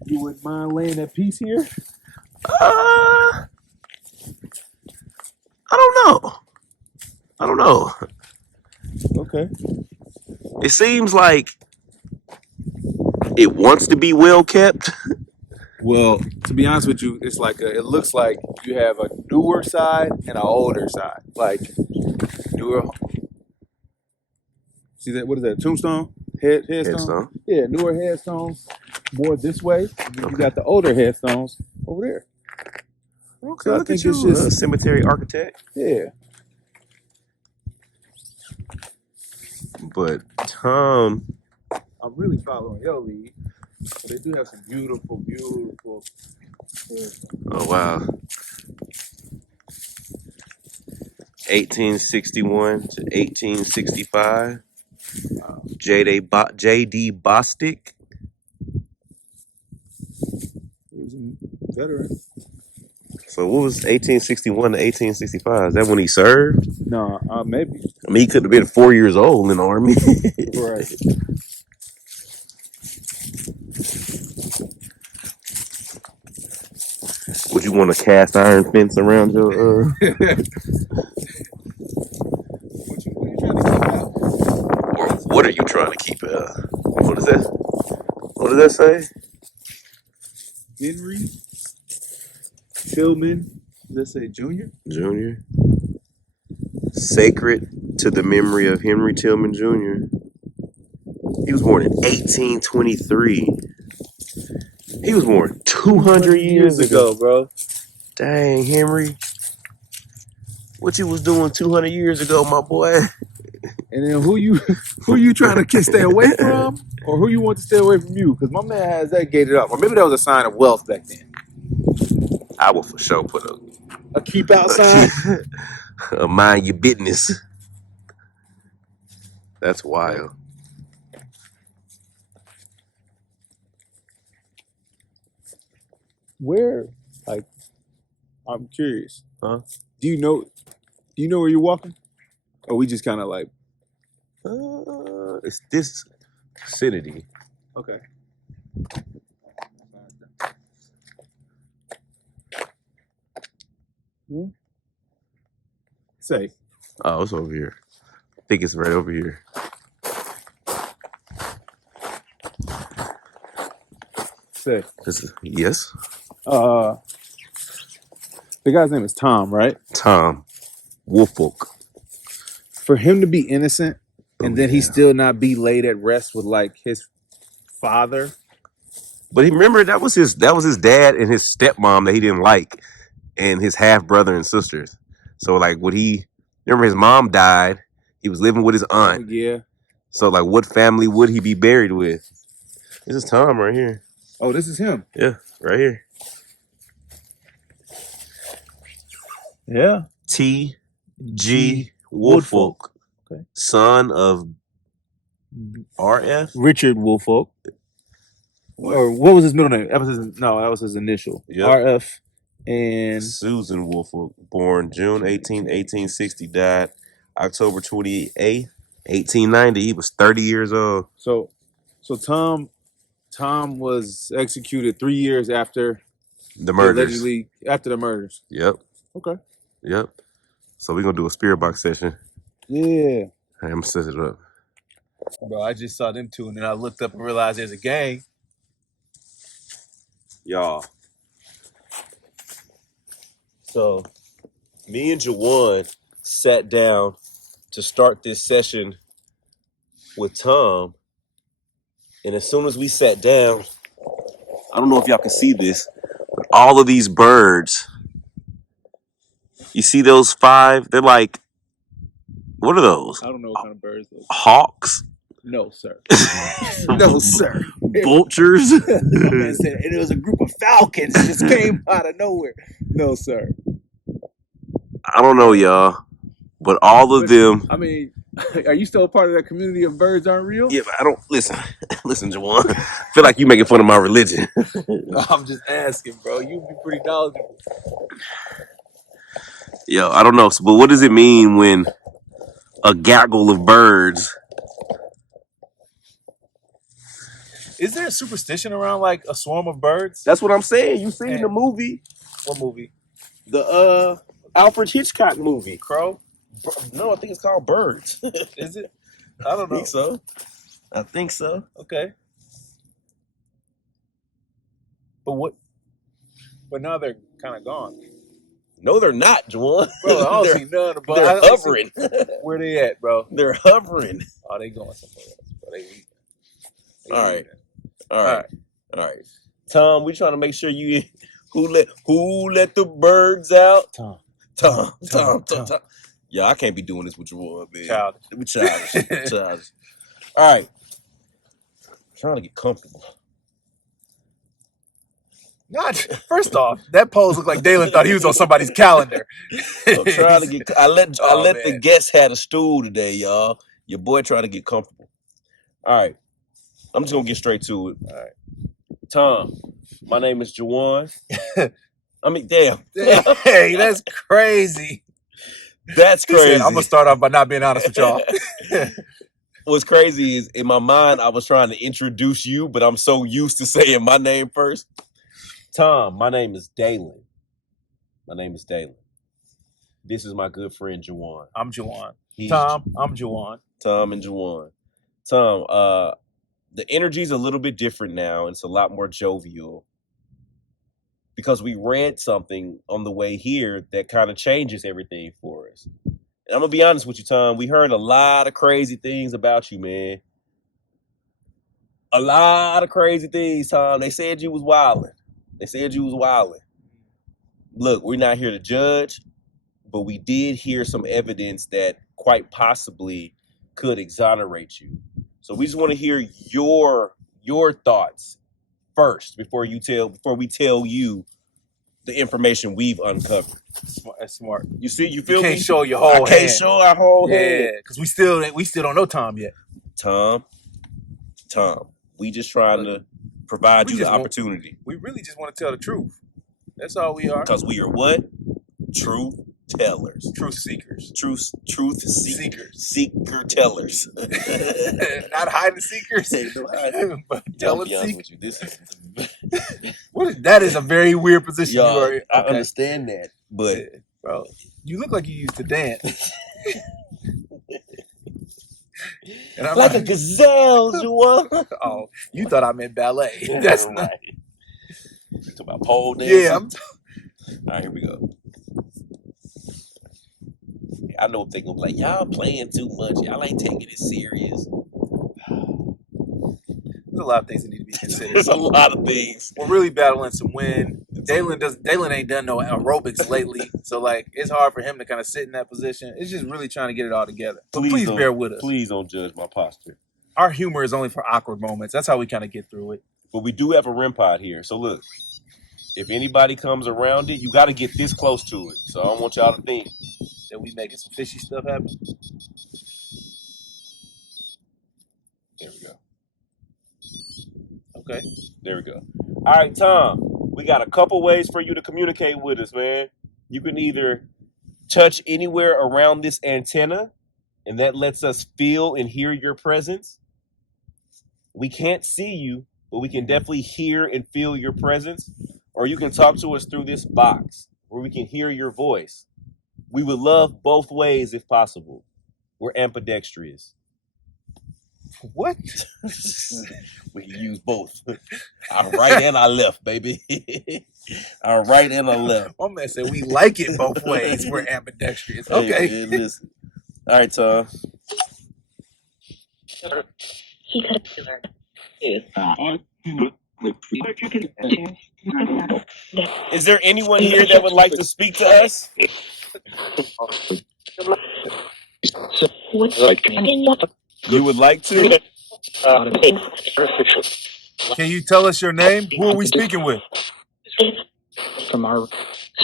You wouldn't mind laying at peace here? I don't know. I don't know. Okay. It seems like it wants to be well kept. Well, to be honest with you, it's like it looks like you have a newer side and an older side. Like newer. See that? What is that? Tombstone? Headstone? Headstone. Yeah, newer headstones more this way. And then you got the older headstones over there. Okay, So I look think at you, it's just cemetery architect. yeah. But Tom, I'm really following your lead. But they do have some beautiful, beautiful. oh wow, 1861 to 1865. J.D. Bostic. He was a veteran. So what was 1861 to 1865? Is that when he served? No, maybe. I mean, he could have been 4 years old in the army. Right. Would you want a cast iron fence around your? What you trying to keep out? Or what are you trying to keep? What is that? What does that say? Henry Tillman. Does that say Junior? Junior. Sacred to the memory of Henry Tillman Jr. He was born in 1823. He was born 200 years ago, bro. Dang, Henry. What you was doing 200 years ago, my boy? And then who you trying to stay away from, or who you want to stay away from you? Because my man has that gated up, or maybe that was a sign of wealth back then. I will for sure put A keep out sign. a mind your business. That's wild. Where, like, I'm curious. Huh? Do you know where you're walking? Or we just kind of like, It's this vicinity. okay. Say, Oh, it's over here. I think it's right over here. say. Yes. The guy's name is Tom, right? Tom Woolfolk. For him to be innocent and then he yeah. still not be laid at rest with like his father. But he remember that was his dad and his stepmom that he didn't like, and his half brother and sisters. So like, remember his mom died? He was living with his aunt. Yeah. So like, what family would he be buried with? This is Tom right here. Oh, this is him. Yeah, right here. Yeah. T.G. Woolfolk, okay. Son of R.F. Richard Woolfolk. Or what was his middle name? That was his initial. Yep. R.F. and Susan Woolfolk, born June 18, 1860, died October 28, 1890. He was 30 years old. So Tom was executed 3 years after the murders. Allegedly after the murders. Yep. Okay. Yep. So we're gonna do a spirit box session. Yeah. I'm gonna set it up. Bro, I just saw them two and then I looked up and realized there's a gang. Y'all. So me and Jawan sat down to start this session with Tom. And as soon as we sat down, I don't know if y'all can see this, but all of these birds, you see those 5? They're like, what are those? I don't know what kind of birds those are. Hawks? No, sir. No, sir. Vultures? And it was a group of falcons that just came out of nowhere. No, sir. I don't know, y'all, but all of them. I mean, Are you still a part of that community of birds aren't real? Yeah, but I don't listen. Listen, Jawan. I feel like you making fun of my religion. I'm just asking, bro. You'd be pretty knowledgeable. Yo, I don't know. But what does it mean when a gaggle of birds? Is there a superstition around like a swarm of birds? That's what I'm saying. You seen the movie? What movie? The Alfred Hitchcock movie. Crow? No, I think it's called Birds. Is it? I don't know. I think so. Okay. But now they're kind of gone. No, they're not, Jawan. Bro, I don't see none about. They're hovering. Where they at, bro? They're hovering. Oh, they going somewhere else. Bro. They All right. Tom, we trying to make sure you who let the birds out. Tom. Yeah, I can't be doing this with Jawan, man. Childish. All right. Trying to get comfortable. Not first off, that pose looked like Dalen thought he was on somebody's calendar. I'm trying to get. I let the guests had a stool today, y'all. Your boy trying to get comfortable. All right, I'm just gonna get straight to it. All right, Tom, my name is Jawan. I mean, damn. Hey, that's crazy. That's crazy. I'm gonna start off by not being honest with y'all. What's crazy is in my mind I was trying to introduce you, but I'm so used to saying my name first. Tom, my name is Dalen. This is my good friend Jawan. I'm Jawan. Tom, I'm Jawan. Tom and Jawan. Tom, the energy's a little bit different now. It's a lot more jovial. Because we read something on the way here that kind of changes everything for us. And I'm going to be honest with you, Tom. We heard a lot of crazy things about you, man. A lot of crazy things, Tom. They said you was wilding. Look, we're not here to judge, but we did hear some evidence that quite possibly could exonerate you. So we just want to hear your thoughts first before we tell you the information we've uncovered. That's smart. You see, you feel me? You can't show your whole hand. Can't show our whole hand. Yeah, because we still don't know Tom yet. Tom, we just trying to provide you the opportunity. We really just want to tell the truth. That's all we are. Because we are what? Truth tellers. Truth seekers. Truth seeker tellers. Not hiding seekers. But telling seekers. That is a very weird position. Y'all, you are. Okay. I understand that, but bro, you look like you used to dance. And I'm like a gazelle, Jawan. Oh, you thought I meant ballet. That's right. Talk about pole dancing. Yeah. All right, here we go. I know if they're gonna be like, y'all playing too much. Y'all ain't taking it serious. There's a lot of things that need to be considered. There's a lot of things. We're really battling some wind. Dalen ain't done no aerobics lately, so like it's hard for him to kind of sit in that position. It's just really trying to get it all together. So please bear with us. Please don't judge my posture. Our humor is only for awkward moments. That's how we kind of get through it. But we do have a REM pod here. So look, if anybody comes around it, you got to get this close to it. So I don't want y'all to think that we making some fishy stuff happen. There we go. Okay. There we go. All right, Tom, we got a couple ways for you to communicate with us, man. You can either touch anywhere around this antenna, and that lets us feel and hear your presence. We can't see you, but we can definitely hear and feel your presence. Or you can talk to us through this box where we can hear your voice. We would love both ways if possible. We're ambidextrous. What? We can use both. Our right and our left, baby. Our right and our left. My man said we like it both ways. We're ambidextrous. Okay. Hey, man, listen. All right, Tom. He could have. Is there anyone here that would like to speak to us? You would like to? Can you tell us your name? Who are we speaking with? From our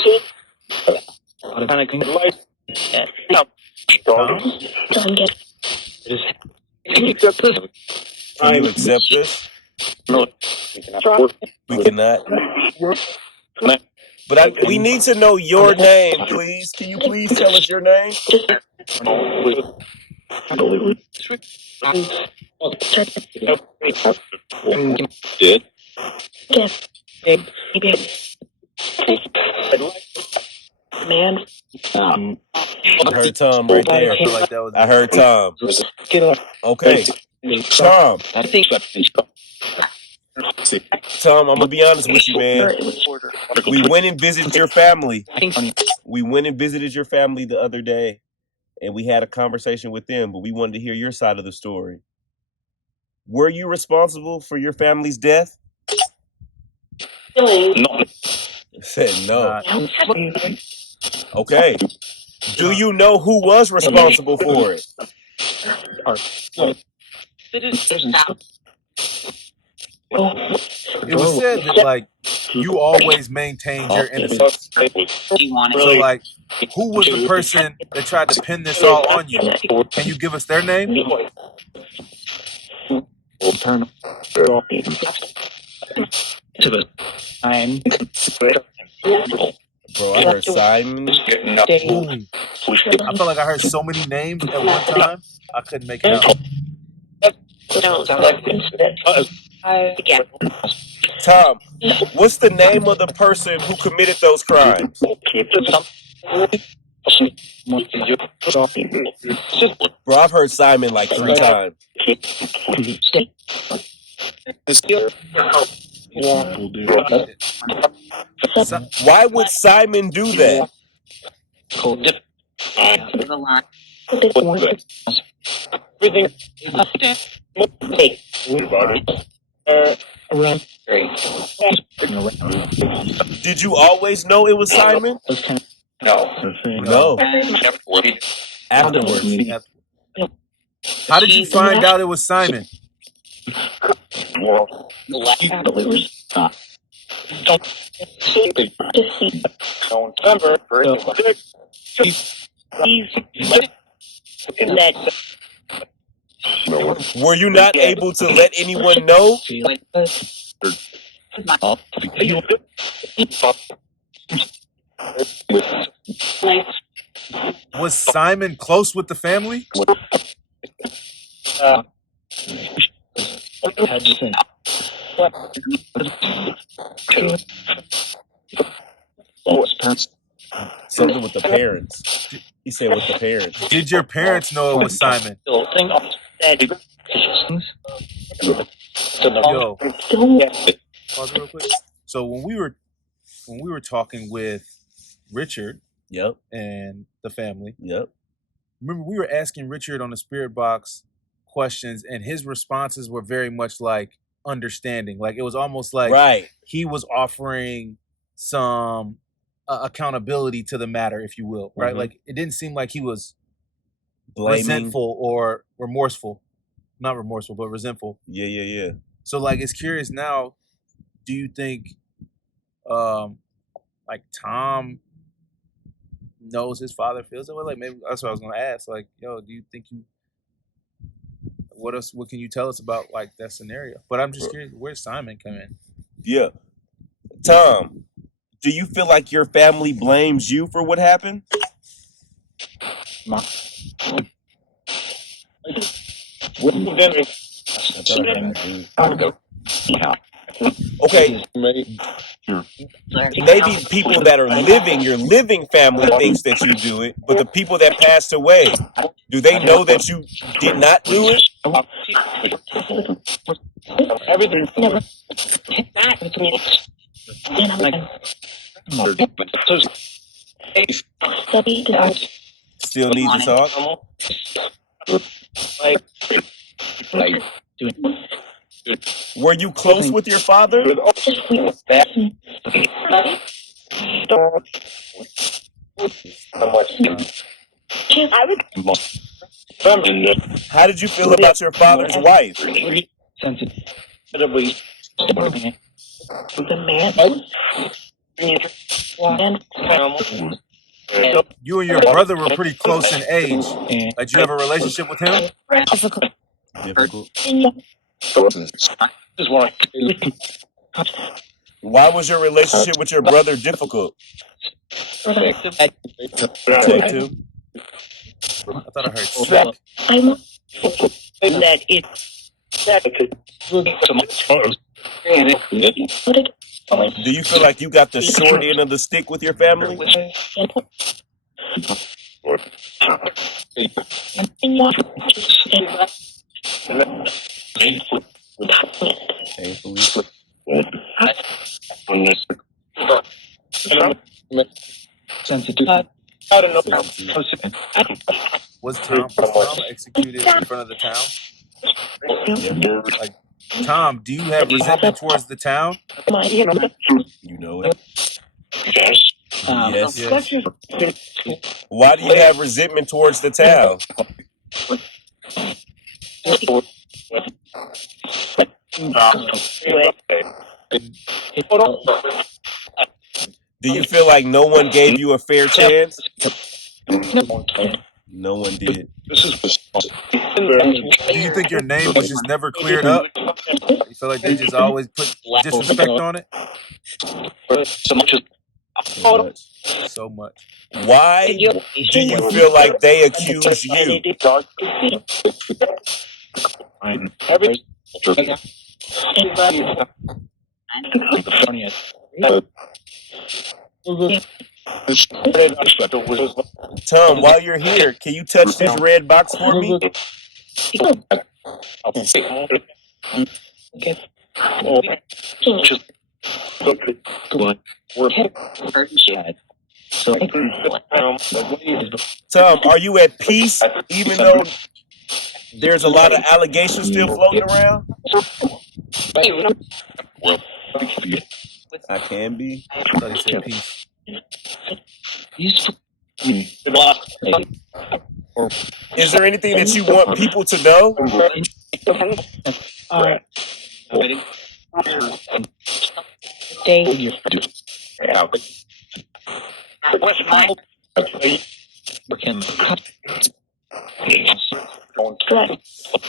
Tom? Can you accept this? We cannot. But we need to know your name, please. Can you please tell us your name? I heard Tom right there. I feel like that was I heard Tom. Okay. Tom. Tom, I'm gonna be honest with you, man. We went and visited your family. We went and visited your family the other day, and we had a conversation with them, but we wanted to hear your side of the story. Were you responsible for your family's death? I said no. Okay. Do you know who was responsible for it? It was said that like you always maintained your innocence. So like, who was the person that tried to pin this all on you? Can you give us their name? Bro, I heard Simon. Ooh. I felt like I heard so many names at one time, I couldn't make it out. Tom, what's the name of the person who committed those crimes? Bro, I've heard Simon like 3 times. Why would Simon do that? Did you always know it was Simon? No. Afterwards. How did you find out it was Simon? Were you not able to let anyone know? Was Simon close with the family? Something with the parents. He said with the parents. Did your parents know it was Simon? Yo, pause real quick. So when we were talking with Richard, Yep, and the family, yep. remember we were asking Richard on the Spirit Box questions, and his responses were very much like understanding. Like it was almost like Right. he was offering some accountability to the matter, if you will, right? Like it didn't seem like he was Blaming. resentful or remorseful. Not remorseful, but resentful. Yeah. So like it's curious now, do you think like Tom knows his father feels that way? Like maybe that's what I was gonna ask. Like, yo, do you think what can you tell us about like that scenario? But I'm just curious, where's Simon come in? Yeah. Tom, do you feel like your family blames you for what happened? Okay. Maybe people that are living, your living family thinks that you do it, but the people that passed away, do they know that you did not do it? Still need to talk? Were you close with your father? How did you feel about your father's wife? You and your brother were pretty close in age. Like, do you have a relationship with him? Difficult. Why was your relationship with your brother difficult? Protective. I thought I heard sick. Do you feel like you got the short end of the stick with your family? Painfully. Was Tom executed in front of the town? Yeah. Like, Tom, do you have resentment towards the town? You know it. Yes. Yes. Why do you have resentment towards the town? Do you feel like no one gave you a fair chance? No one did. Do you think your name was just never cleared up? You feel like they just always put disrespect on it? So much. Why do you feel like they accuse you? Tom, while you're here, can you touch this red box for me? Tom, are you at peace even though there's a lot of allegations still floating around? I can be. I thought he said peace. Is there anything that you want people to know?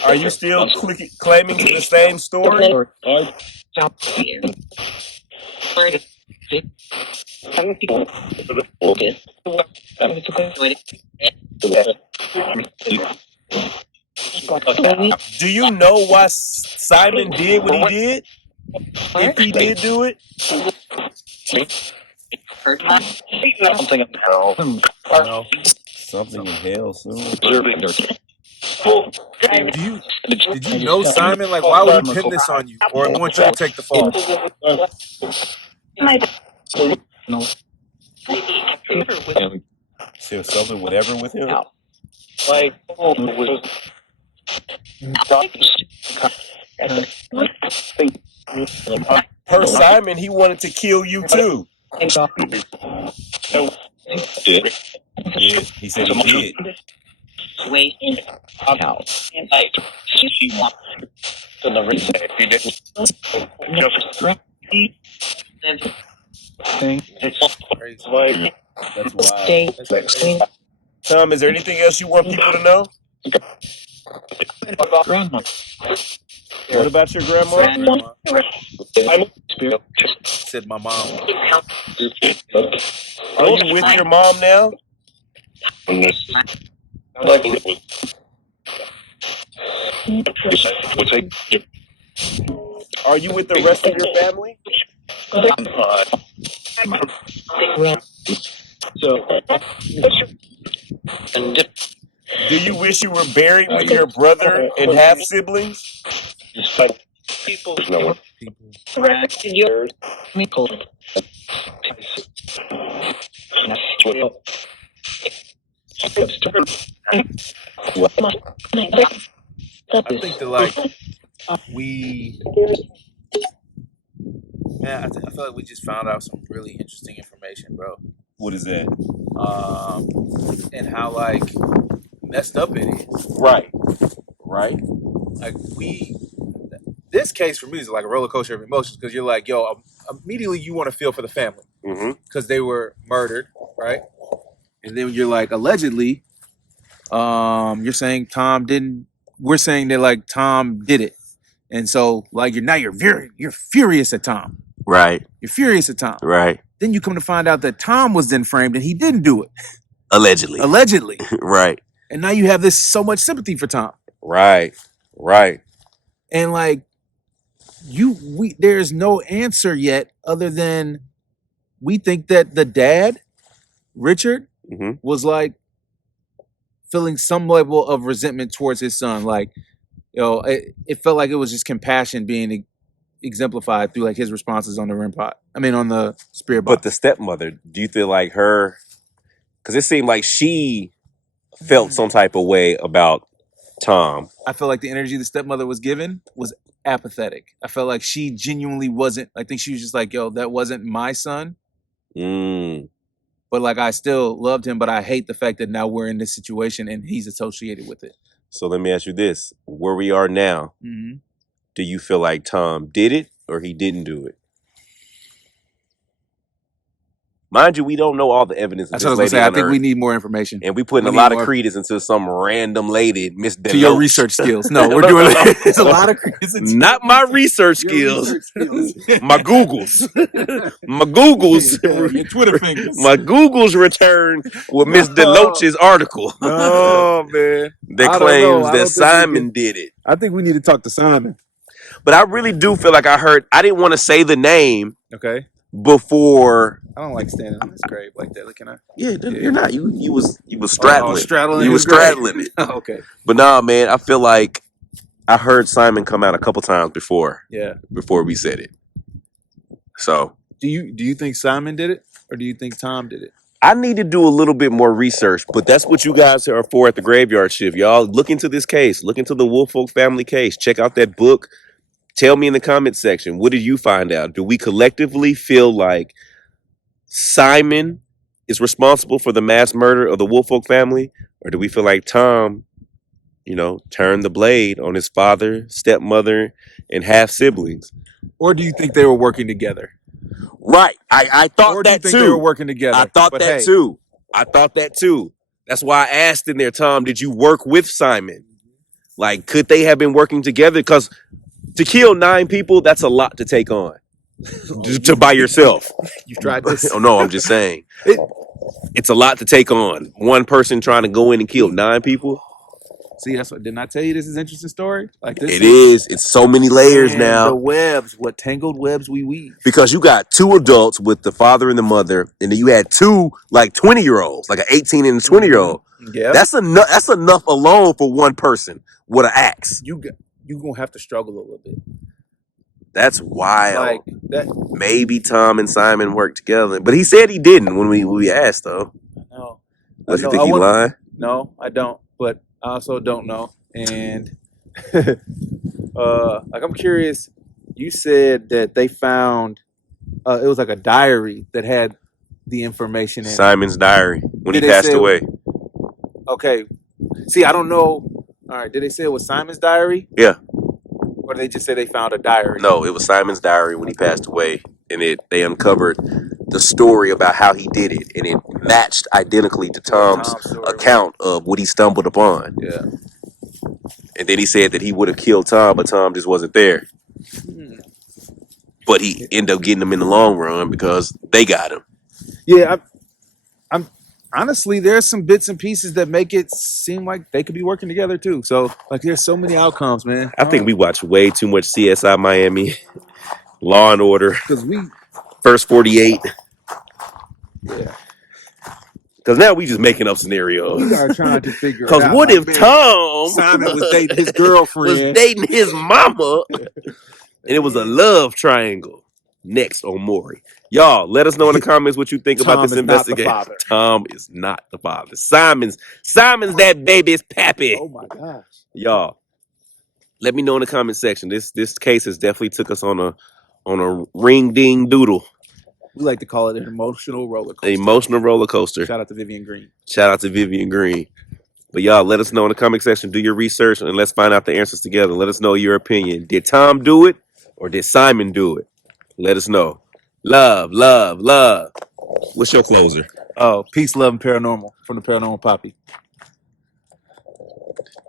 Are you still claiming to the same story? Do you know why Simon did what he did? If he did do it? No. Something in hell soon. Did you know Simon? Like, why would he pin this on you or want you to take the fall? So something whatever with him? Per Simon, he wanted to kill you too. Yeah, he said he did. Crazy. That's wild. That's crazy. Tom, is there anything else you want people to know? What about your grandma? Said my mom. Are you with your mom now? Are you with the rest of your family? Do you wish you were buried with your brother and half siblings? People. I think that, like, I feel like we just found out some really interesting information, bro. What is that? And how, like, messed up it is. Right. Like, this case for me is like a roller coaster of emotions because you're like, yo, immediately you want to feel for the family because they were murdered, right? And then you're like, allegedly, you're saying Tom didn't. We're saying that like Tom did it, and so like you're furious at Tom. Right. You're furious at Tom. Right. Then you come to find out that Tom was then framed and he didn't do it. Allegedly. Right. And now you have this so much sympathy for Tom. Right. And like there's no answer yet other than we think that the dad, Richard, was like feeling some level of resentment towards his son. Like, it felt like it was just compassion being exemplified through like his responses on the REM pod. I mean, on the spirit box. But the stepmother, do you feel like her? Because it seemed like she felt some type of way about Tom. I feel like the energy the stepmother was given was apathetic. I felt like she genuinely wasn't. I think she was just like, "Yo, that wasn't my son." But like, I still loved him, but I hate the fact that now we're in this situation and he's associated with it. So let me ask you this: where we are now, do you feel like Tom did it or he didn't do it? Mind you, we don't know all the evidence. That's what I was going to say. I think we need more information. And we putting a lot of credence into some random lady, Miss Deloach. To your research skills. No, we're doing it's a lot of credence. Not my research skills. My Googles. My Googles. Your Twitter fingers. My Googles return with Miss Deloach's article. Oh, man. That claims that Simon did it. I think we need to talk to Simon. But I really do feel like I didn't want to say the name. Okay. Before I don't like standing on this grave like that. Like, can I? Yeah, you're not. You was straddling. Straddling. You was straddling it. Okay. But nah, man, I feel like I heard Simon come out a couple times before. Yeah. Before we said it. So do you think Simon did it or do you think Tom did it? I need to do a little bit more research, but that's what you guys are for at the Graveyard Shift. Y'all look into this case. Look into the Woolfolk family case. Check out that book. Tell me in the comment section, what did you find out? Do we collectively feel like Simon is responsible for the mass murder of the Woolfolk family? Or do we feel like Tom, turned the blade on his father, stepmother, and half siblings? Or do you think they were working together? Right. I thought that too. They were working together. I thought that too. I thought that too. That's why I asked in there, Tom, did you work with Simon? Like, could they have been working together? Because to kill 9 people, that's a lot to take on. To by yourself. You tried this? Oh, no, I'm just saying. It's a lot to take on. One person trying to go in and kill 9 people. See, that's what, didn't I tell you this is an interesting story? Like this. It is. It's so many layers now. The webs, what tangled webs we weave. Because you got 2 adults with the father and the mother, and then you had 2 like 20-year-olds, like an 18 and a 20-year-old. Yeah. That's enough alone for one person with an axe. You gonna have to struggle a little bit. That's wild. Like that. Maybe Tom and Simon worked together, but he said he didn't when we asked though. No. Does you think he lied? No, I don't. But I also don't know. And like I'm curious. You said that they found it was like a diary that had the information in Simon's diary when he passed away. Okay. See, I don't know. All right. Did they say it was Simon's diary? Yeah. Or did they just say they found a diary? No, it was Simon's diary when he passed away, and they uncovered the story about how he did it, and it matched identically to Tom's account of what he stumbled upon. Yeah. And then he said that he would have killed Tom, but Tom just wasn't there. But he ended up getting him in the long run because they got him. Yeah, I'm honestly, there's some bits and pieces that make it seem like they could be working together too. So like, there's so many outcomes, man. I think we watch way too much CSI Miami, Law and Order, because First 48. Yeah. Because now we just making up scenarios. We are trying to figure it out. Because what if Simon was dating his girlfriend? Was dating his mama, and it was a love triangle. Next on Maury. Y'all, let us know in the comments what you think about this investigation. Tom is not the father. Simon's that baby's pappy. Oh my gosh. Y'all, let me know in the comment section. This case has definitely took us on a ring ding doodle. We like to call it an emotional roller coaster. An emotional roller coaster. Shout out to Vivian Green. Shout out to Vivian Green. But y'all, let us know in the comment section. Do your research and let's find out the answers together. Let us know your opinion. Did Tom do it or did Simon do it? Let us know. Love, love, love. What's your closer? Oh, peace, love, and paranormal from the Paranormal Poppy.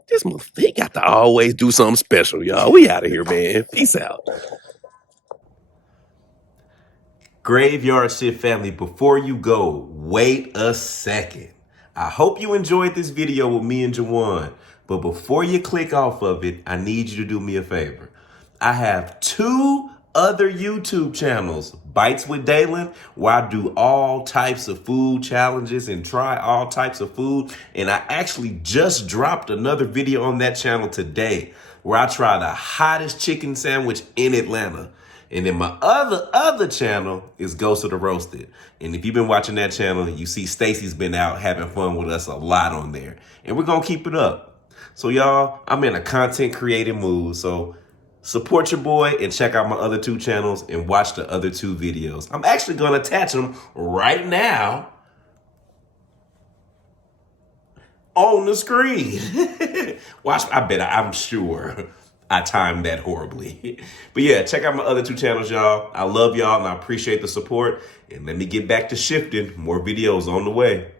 This motherfucker, he got to always do something special, y'all. We out of here, man. Peace out. Graveyard Shift family, before you go, wait a second. I hope you enjoyed this video with me and Jawan, but before you click off of it, I need you to do me a favor. I have 2 other YouTube channels, Bites with Dalen, where I do all types of food challenges and try all types of food. And I actually just dropped another video on that channel today where I try the hottest chicken sandwich in Atlanta. And then my other channel is Ghost of the Roasted. And if you've been watching that channel, you see Stacy's been out having fun with us a lot on there. And we're going to keep it up. So y'all, I'm in a content creating mood. So support your boy and check out my other 2 channels and watch the other 2 videos. I'm actually going to attach them right now on the screen. Watch, I'm sure I timed that horribly. But yeah, check out my other 2 channels, y'all. I love y'all and I appreciate the support. And let me get back to shifting. More videos on the way.